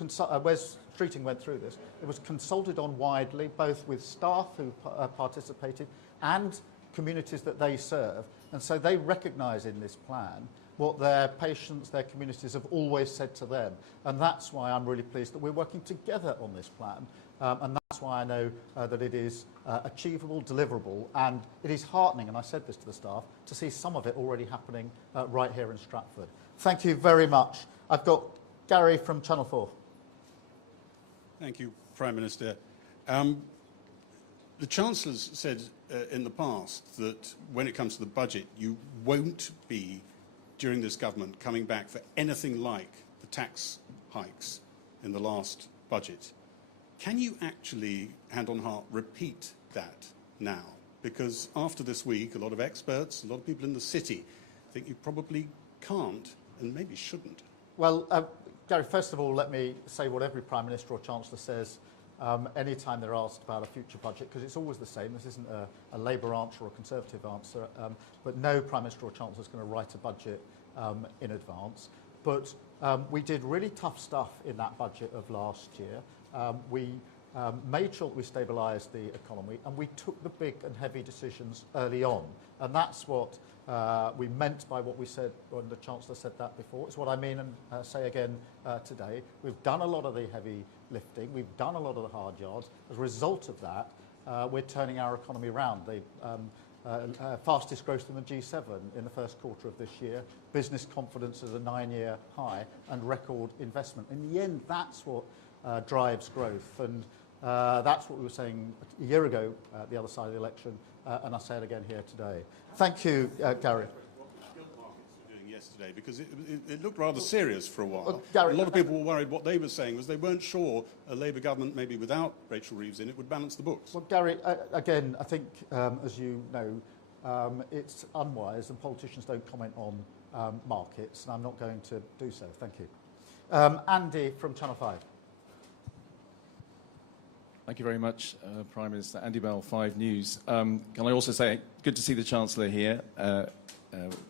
Wes Streeting went through this, it was consulted on widely, both with staff who participated and communities that they serve. And so they recognise in this plan what their patients, their communities have always said to them. And that's why I'm really pleased that we're working together on this plan. And that's why I know that it is achievable, deliverable, and it is heartening, and I said this to the staff, to see some of it already happening right here in Stratford. Thank you very much. I've got Gary from Channel 4. Thank you, Prime Minister. The Chancellor's said in the past that when it comes to the budget, you won't be, during this government, coming back for anything like the tax hikes in the last budget. Can you actually, hand on heart, repeat that now? Because after this week, a lot of experts, a lot of people in the city think you probably can't and maybe shouldn't. Well, Gary, first of all, let me say what every Prime Minister or Chancellor says any time they're asked about a future budget, because it's always the same. This isn't a Labour answer or a Conservative answer, but no Prime Minister or Chancellor is going to write a budget in advance. But we did really tough stuff in that budget of last year. We made sure that we stabilised the economy, and we took the big and heavy decisions early on. And that's what we meant by what we said when the Chancellor said that before. It's what I mean and say again today. We've done a lot of the heavy lifting. We've done a lot of the hard yards. As a result of that, we're turning our economy around. The fastest growth in the G7 in the first quarter of this year, business confidence at a 9-year high, and record investment. In the end, that's what drives growth. And that's what we were saying a year ago at the other side of the election, and I say it again here today. Thank you, Gary. Guild markets were doing yesterday, because it looked rather serious for a while. Well, Gary, a lot of people were worried. What they were saying was they weren't sure a Labour government, maybe without Rachel Reeves in it, would balance the books. Well, Gary, again, I think, as you know, it's unwise, and politicians don't comment on markets, and I'm not going to do so. Thank you. Andy from Channel 5. Thank you very much, Prime Minister. Andy Bell, 5 News. Can I also say, good to see the Chancellor here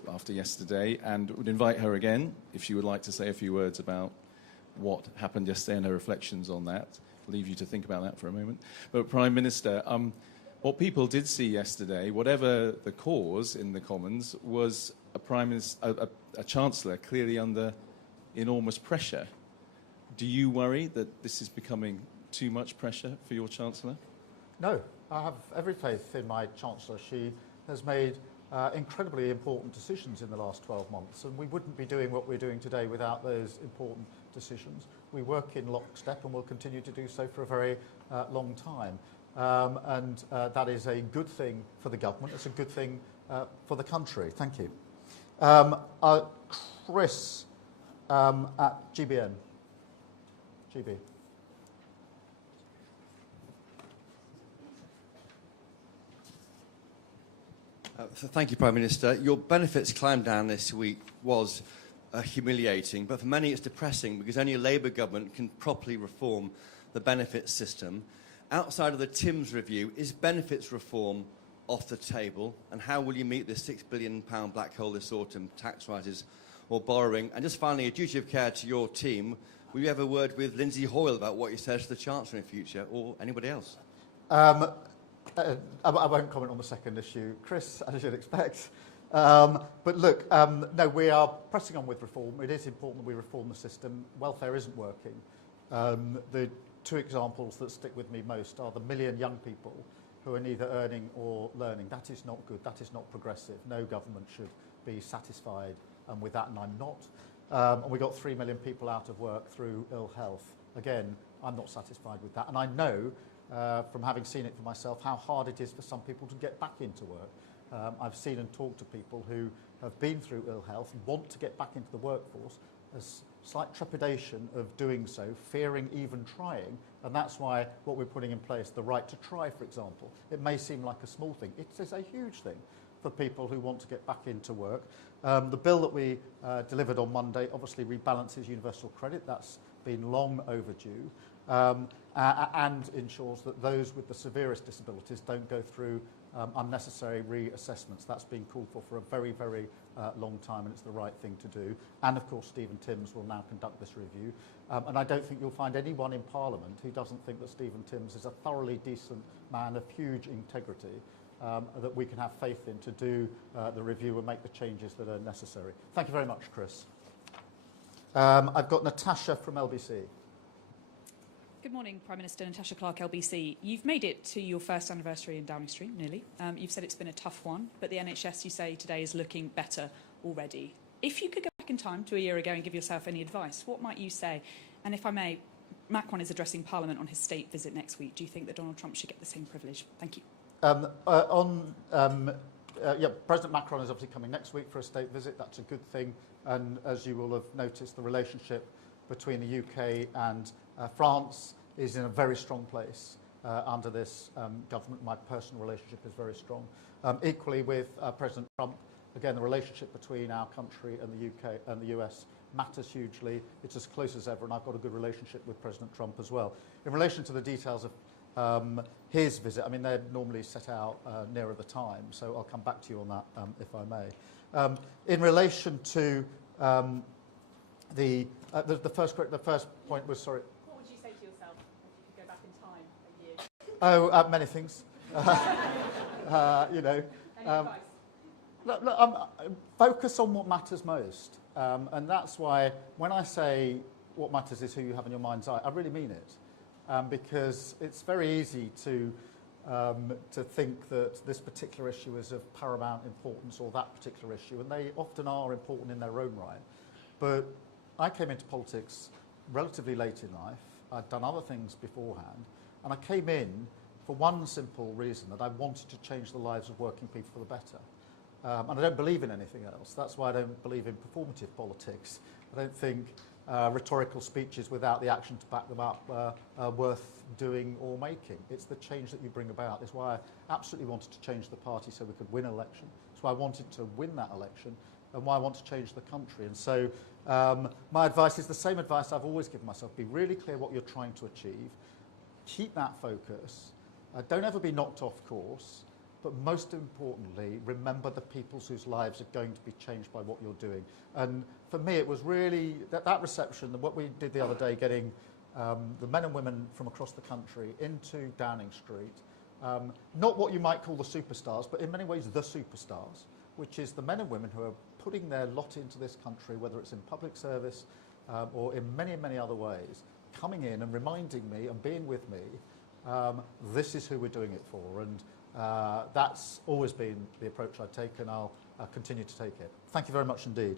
after yesterday, and would invite her again if she would like to say a few words about what happened yesterday and her reflections on that. I'll leave you to think about that for a moment. But Prime Minister, what people did see yesterday, whatever the cause in the Commons, was a Chancellor clearly under enormous pressure. Do you worry that this is becoming too much pressure for your Chancellor? No, I have every faith in my Chancellor. She has made incredibly important decisions in the last 12 months, and we wouldn't be doing what we're doing today without those important decisions. We work in lockstep and will continue to do so for a very long time. And that is a good thing for the government. It's a good thing for the country. Thank you. Chris at GBN. GB. Thank you, Prime Minister. Your benefits climb down this week was humiliating, but for many it's depressing because only a Labour government can properly reform the benefits system. Outside of the Timms review, is benefits reform off the table? And how will you meet the £6 billion black hole this autumn, tax rises or borrowing? And just finally, a duty of care to your team. Will you have a word with Lindsay Hoyle about what he says to the Chancellor in future, or anybody else? I won't comment on the second issue, Chris, as you'd expect. But look, no, we are pressing on with reform. It is important that we reform the system. Welfare isn't working. The two examples that stick with me most are the million young people who are neither earning or learning. That is not good. That is not progressive. No government should be satisfied with that, and I'm not. And we got 3 million people out of work through ill health. Again, I'm not satisfied with that. And I know, from having seen it for myself, how hard it is for some people to get back into work. I've seen and talked to people who have been through ill health and want to get back into the workforce. There's slight trepidation of doing so, fearing even trying, and that's why what we're putting in place, the right to try, for example, it may seem like a small thing. It is a huge thing for people who want to get back into work. The bill that we delivered on Monday obviously rebalances universal credit. That's been long overdue, and ensures that those with the severest disabilities don't go through unnecessary reassessments. That's been called for a very, very long time, and it's the right thing to do. And of course, Stephen Timms will now conduct this review. And I don't think you'll find anyone in Parliament who doesn't think that Stephen Timms is a thoroughly decent man of huge integrity, that we can have faith in to do the review and make the changes that are necessary. Thank you very much, Chris. I've got Natasha from LBC. Good morning, Prime Minister. Natasha Clark, LBC. You've made it to your first anniversary in Downing Street, nearly. You've said it's been a tough one, but the NHS, you say today, is looking better already. If you could go back in time to a year ago and give yourself any advice, what might you say? And if I may, Macron is addressing Parliament on his state visit next week. Do you think that Donald Trump should get the same privilege? Thank you. President Macron is obviously coming next week for a state visit. That's a good thing. And as you will have noticed, the relationship between the UK and France is in a very strong place under this government. My personal relationship is very strong. Equally with President Trump, again, the relationship between our country and the UK and the US matters hugely. It's as close as ever, and I've got a good relationship with President Trump as well. In relation to the details of his visit, I mean, they're normally set out nearer the time, so I'll come back to you on that if I may. In relation to the first point was, sorry. What would you say to yourself if you could go back in time a year? Many things. Any advice? Look, focus on what matters most. And that's why when I say what matters is who you have in your mind's eye, I really mean it. Because it's very easy to think that this particular issue is of paramount importance or that particular issue, and they often are important in their own right. But I came into politics relatively late in life. I'd done other things beforehand, and I came in for one simple reason, that I wanted to change the lives of working people for the better. And I don't believe in anything else. That's why I don't believe in performative politics. I don't think rhetorical speeches without the action to back them up are worth doing or making. It's the change that you bring about. It's why I absolutely wanted to change the party so we could win an election. It's why I wanted to win that election and why I want to change the country. And so my advice is the same advice I've always given myself. Be really clear what you're trying to achieve. Keep that focus. Don't ever be knocked off course. But most importantly, remember the people whose lives are going to be changed by what you're doing. And for me, it was really that reception, what we did the other day, getting the men and women from across the country into Downing Street, not what you might call the superstars, but in many ways the superstars, which is the men and women who are putting their lot into this country, whether it's in public service or in many, many other ways, coming in and reminding me and being with me, this is who we're doing it for. And that's always been the approach I take, and I'll continue to take it. Thank you very much indeed.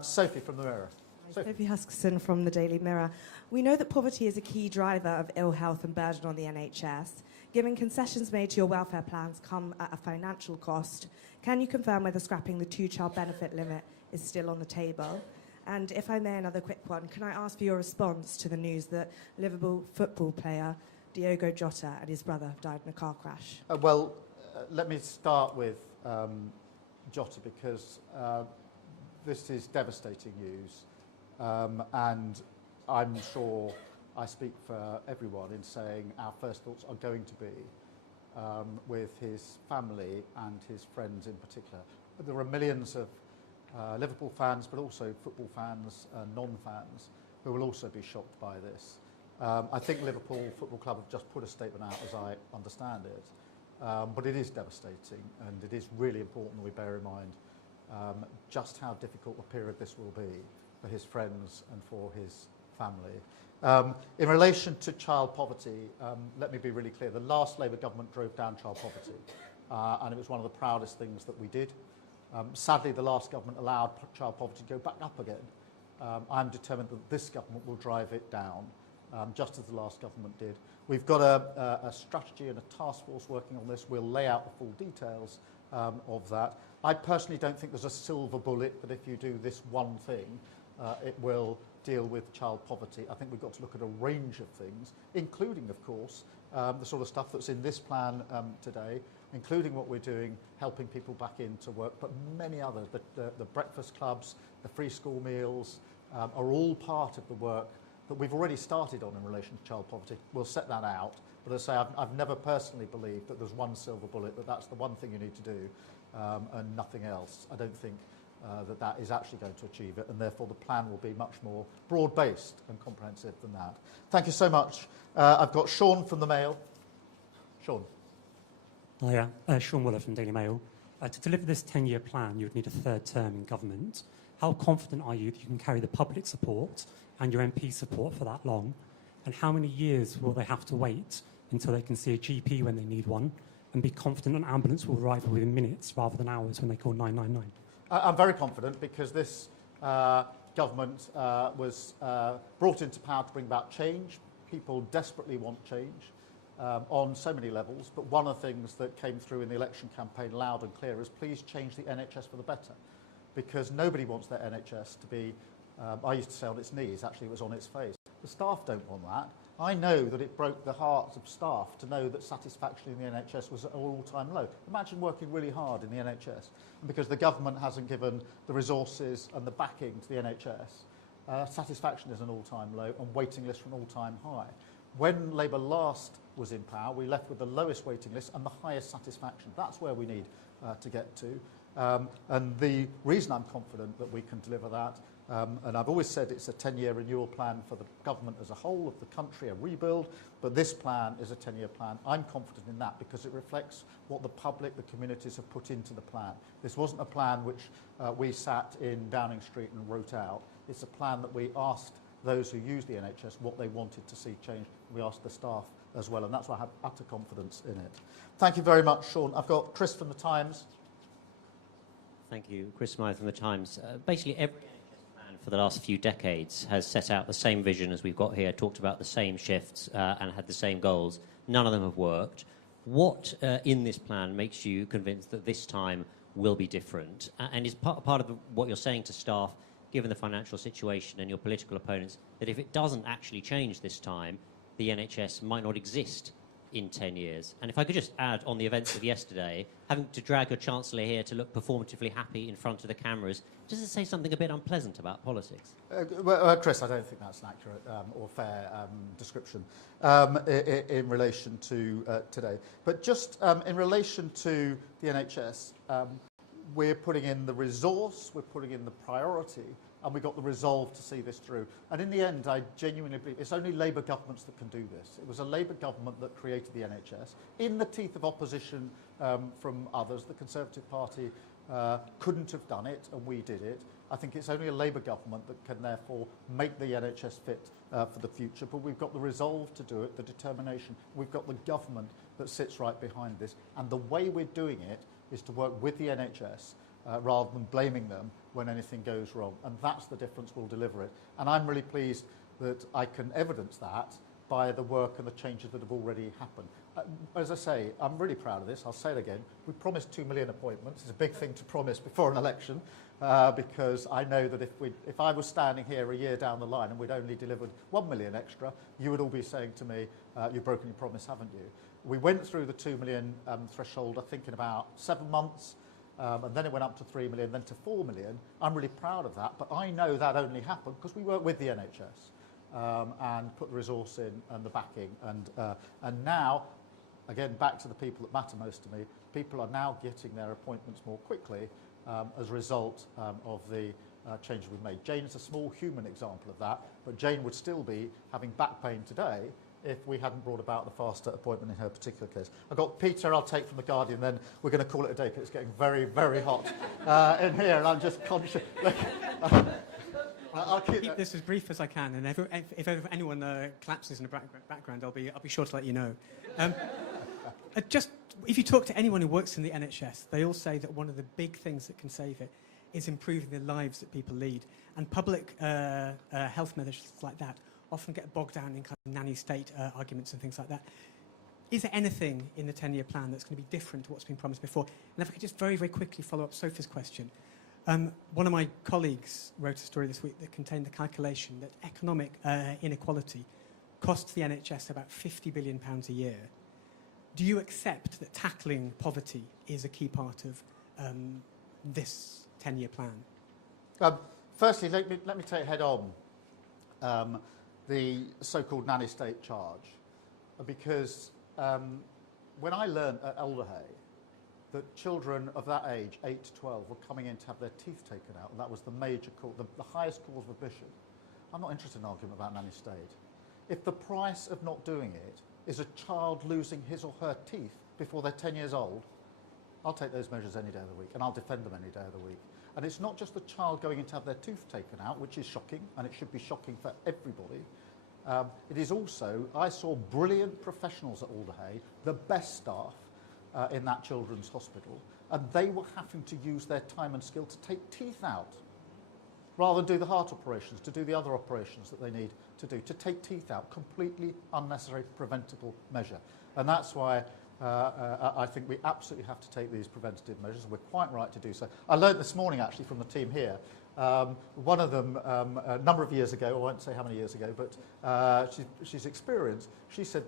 Sophie from the Mirror. Sophie Huskisson from the Daily Mirror. We know that poverty is a key driver of ill health and burden on the NHS. Given concessions made to your welfare plans come at a financial cost, can you confirm whether scrapping the two-child benefit limit is still on the table? And if I may, another quick one. Can I ask for your response to the news that Liverpool football player Diogo Jota and his brother died in a car crash? Let me start with Jota, because this is devastating news, and I'm sure I speak for everyone in saying our first thoughts are going to be with his family and his friends in particular. But there are millions of Liverpool fans, but also football fans, non-fans, who will also be shocked by this. I think Liverpool Football Club have just put a statement out, as I understand it, but it is devastating, and it is really important that we bear in mind just how difficult a period this will be for his friends and for his family. In relation to child poverty, let me be really clear. The last Labour government drove down child poverty, and it was one of the proudest things that we did. Sadly, the last government allowed child poverty to go back up again. I'm determined that this government will drive it down, just as the last government did. We've got a strategy and a task force working on this. We'll lay out the full details of that. I personally don't think there's a silver bullet that if you do this one thing, it will deal with child poverty. I think we've got to look at a range of things, including, of course, the sort of stuff that's in this plan today, including what we're doing, helping people back into work, but many others. The breakfast clubs, the free school meals are all part of the work that we've already started on in relation to child poverty. We'll set that out. But as I say, I've never personally believed that there's one silver bullet, that that's the one thing you need to do and nothing else. I don't think that is actually going to achieve it, and therefore the plan will be much more broad-based and comprehensive than that. Thank you so much. I've got Sean from the Mail. Sean. Hiya, Sean Wooler from Daily Mail. To deliver this 10-year plan, you would need a third term in government. How confident are you that you can carry the public support and your MP support for that long? And how many years will they have to wait until they can see a GP when they need one and be confident an ambulance will arrive within minutes rather than hours when they call 999? I'm very confident because this government was brought into power to bring about change. People desperately want change on so many levels, but one of the things that came through in the election campaign loud and clear is please change the NHS for the better, because nobody wants their NHS to be, I used to say on its knees, actually it was on its face. The staff don't want that. I know that it broke the hearts of staff to know that satisfaction in the NHS was at an all-time low. Imagine working really hard in the NHS, and because the government hasn't given the resources and the backing to the NHS, satisfaction is an all-time low and waiting lists are an all-time high. When Labour last was in power, we left with the lowest waiting list and the highest satisfaction. That's where we need to get to. And the reason I'm confident that we can deliver that, and I've always said it's a 10-year renewal plan for the government as a whole of the country, a rebuild, but this plan is a 10-year plan. I'm confident in that because it reflects what the public, the communities have put into the plan. This wasn't a plan which we sat in Downing Street and wrote out. It's a plan that we asked those who use the NHS what they wanted to see change. We asked the staff as well, and that's why I have utter confidence in it. Thank you very much, Sean. I've got Chris from the Times. Thank you. Chris Smythe from the Times. Basically, every NHS plan for the last few decades has set out the same vision as we've got here, talked about the same shifts and had the same goals. None of them have worked. What in this plan makes you convinced that this time will be different? And is part of what you're saying to staff, given the financial situation and your political opponents, that if it doesn't actually change this time, the NHS might not exist in 10 years? And if I could just add on the events of yesterday, having to drag your Chancellor here to look performatively happy in front of the cameras, does it say something a bit unpleasant about politics? Chris, I don't think that's an accurate or fair description in relation to today. But just in relation to the NHS, we're putting in the resource, we're putting in the priority, and we've got the resolve to see this through. And in the end, I genuinely believe it's only Labour governments that can do this. It was a Labour government that created the NHS. In the teeth of opposition from others, the Conservative Party couldn't have done it, and we did it. I think it's only a Labour government that can therefore make the NHS fit for the future. But we've got the resolve to do it, the determination. We've got the government that sits right behind this. And the way we're doing it is to work with the NHS rather than blaming them when anything goes wrong. And that's the difference. We'll deliver it. And I'm really pleased that I can evidence that by the work and the changes that have already happened. As I say, I'm really proud of this. I'll say it again. We promised 2 million appointments. It's a big thing to promise before an election because I know that if I was standing here a year down the line and we'd only delivered 1 million extra, you would all be saying to me, you've broken your promise, haven't you? We went through the 2 million threshold, I think, in about 7 months. And then it went up to 3 million, then to 4 million. I'm really proud of that, but I know that only happened because we worked with the NHS and put the resource in and the backing. And now, again, back to the people that matter most to me, people are now getting their appointments more quickly as a result of the changes we've made. Jane is a small human example of that, but Jane would still be having back pain today if we hadn't brought about the faster appointment in her particular case. I've got Peter, I'll take from The Guardian, then we're going to call it a day because it's getting very, very hot in here, and I'm just conscious. I'll keep this as brief as I can, and if ever anyone collapses in the background, I'll be sure to let you know. Just if you talk to anyone who works in the NHS, they all say that one of the big things that can save it is improving the lives that people lead, and public health measures like that often get bogged down in kind of nanny state arguments and things like that. Is there anything in the 10-year plan that's going to be different to what's been promised before? And if I could just very, very quickly follow up Sophie's question. One of my colleagues wrote a story this week that contained the calculation that economic inequality costs the NHS about £50 billion a year. Do you accept that tackling poverty is a key part of this 10-year plan? Firstly, let me take head on the so-called nanny state charge, because when I learned at Alderhay that children of that age, 8 to 12, were coming in to have their teeth taken out, and that was the major cause, the highest cause of admission, I'm not interested in an argument about nanny state. If the price of not doing it is a child losing his or her teeth before they're 10 years old, I'll take those measures any day of the week, and I'll defend them any day of the week. And it's not just the child going in to have their tooth taken out, which is shocking, and it should be shocking for everybody. It is also, I saw brilliant professionals at Alderhay, the best staff in that children's hospital, and they were having to use their time and skill to take teeth out, rather than do the heart operations, to do the other operations that they need to do, to take teeth out, completely unnecessary, preventable measure. And that's why I think we absolutely have to take these preventative measures. We're quite right to do so. I learned this morning, actually, from the team here. One of them, a number of years ago, I won't say how many years ago, but she's experienced. She said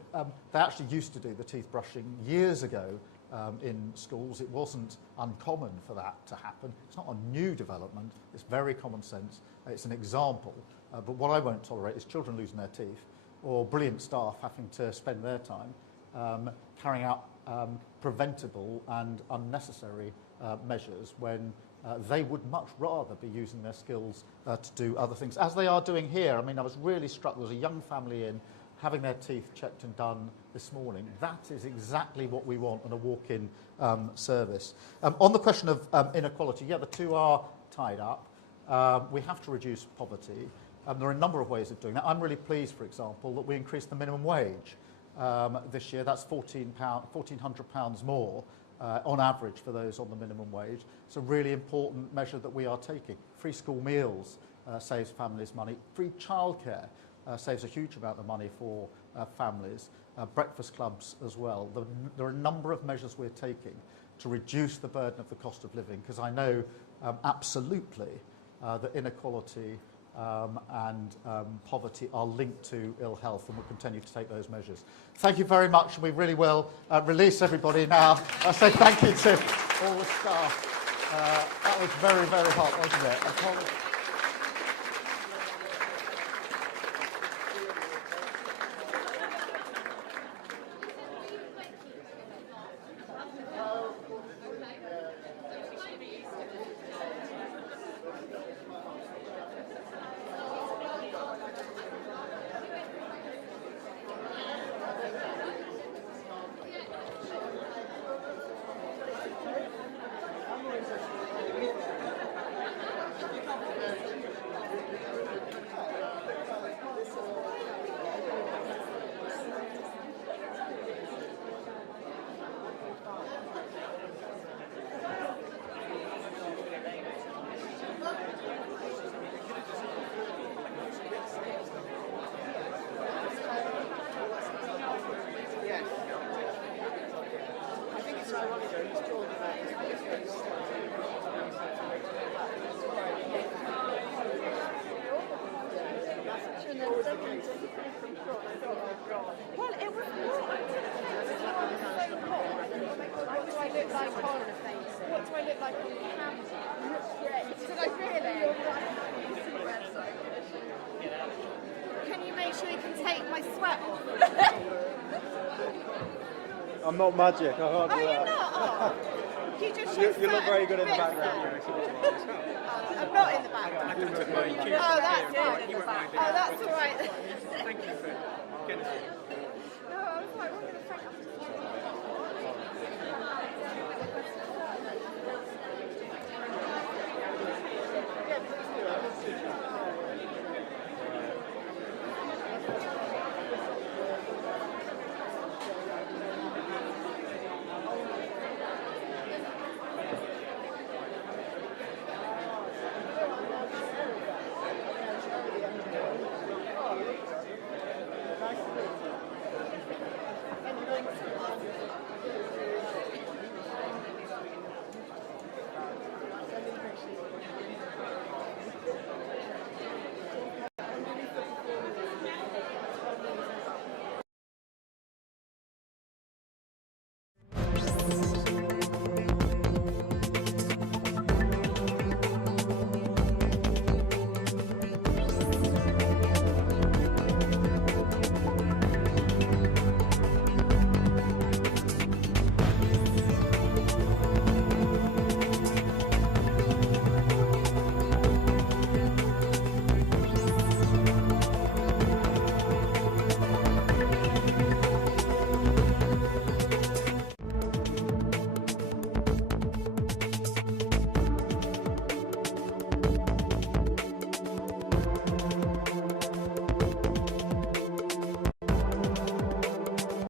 they actually used to do the teeth brushing years ago in schools. It wasn't uncommon for that to happen. It's not a new development. It's very common sense. It's an example. But what I won't tolerate is children losing their teeth, or brilliant staff having to spend their time carrying out preventable and unnecessary measures when they would much rather be using their skills to do other things, as they are doing here. I mean, I was really struck. There was a young family in having their teeth checked and done this morning. That is exactly what we want in a walk-in service. On the question of inequality, yeah, the two are tied up. We have to reduce poverty. There are a number of ways of doing that. I'm really pleased, for example, that we increased the minimum wage this year. That's £1,400 more on average for those on the minimum wage. It's a really important measure that we are taking. Free school meals saves families money. Free childcare saves a huge amount of money for families. Breakfast clubs as well. There are a number of measures we're taking to reduce the burden of the cost of living, because I know absolutely that inequality and poverty are linked to ill health, and we'll continue to take those measures. Thank you very much. We really will release everybody now. I say thank you to all the staff. That was very, very hot, wasn't it? I'm not magic. I can't do that. You're not? Oh. You look very good in the background. I'm not in the background. Oh, that's fine. Oh, that's all right. Thank you for getting us. No, I was like, we're going to thank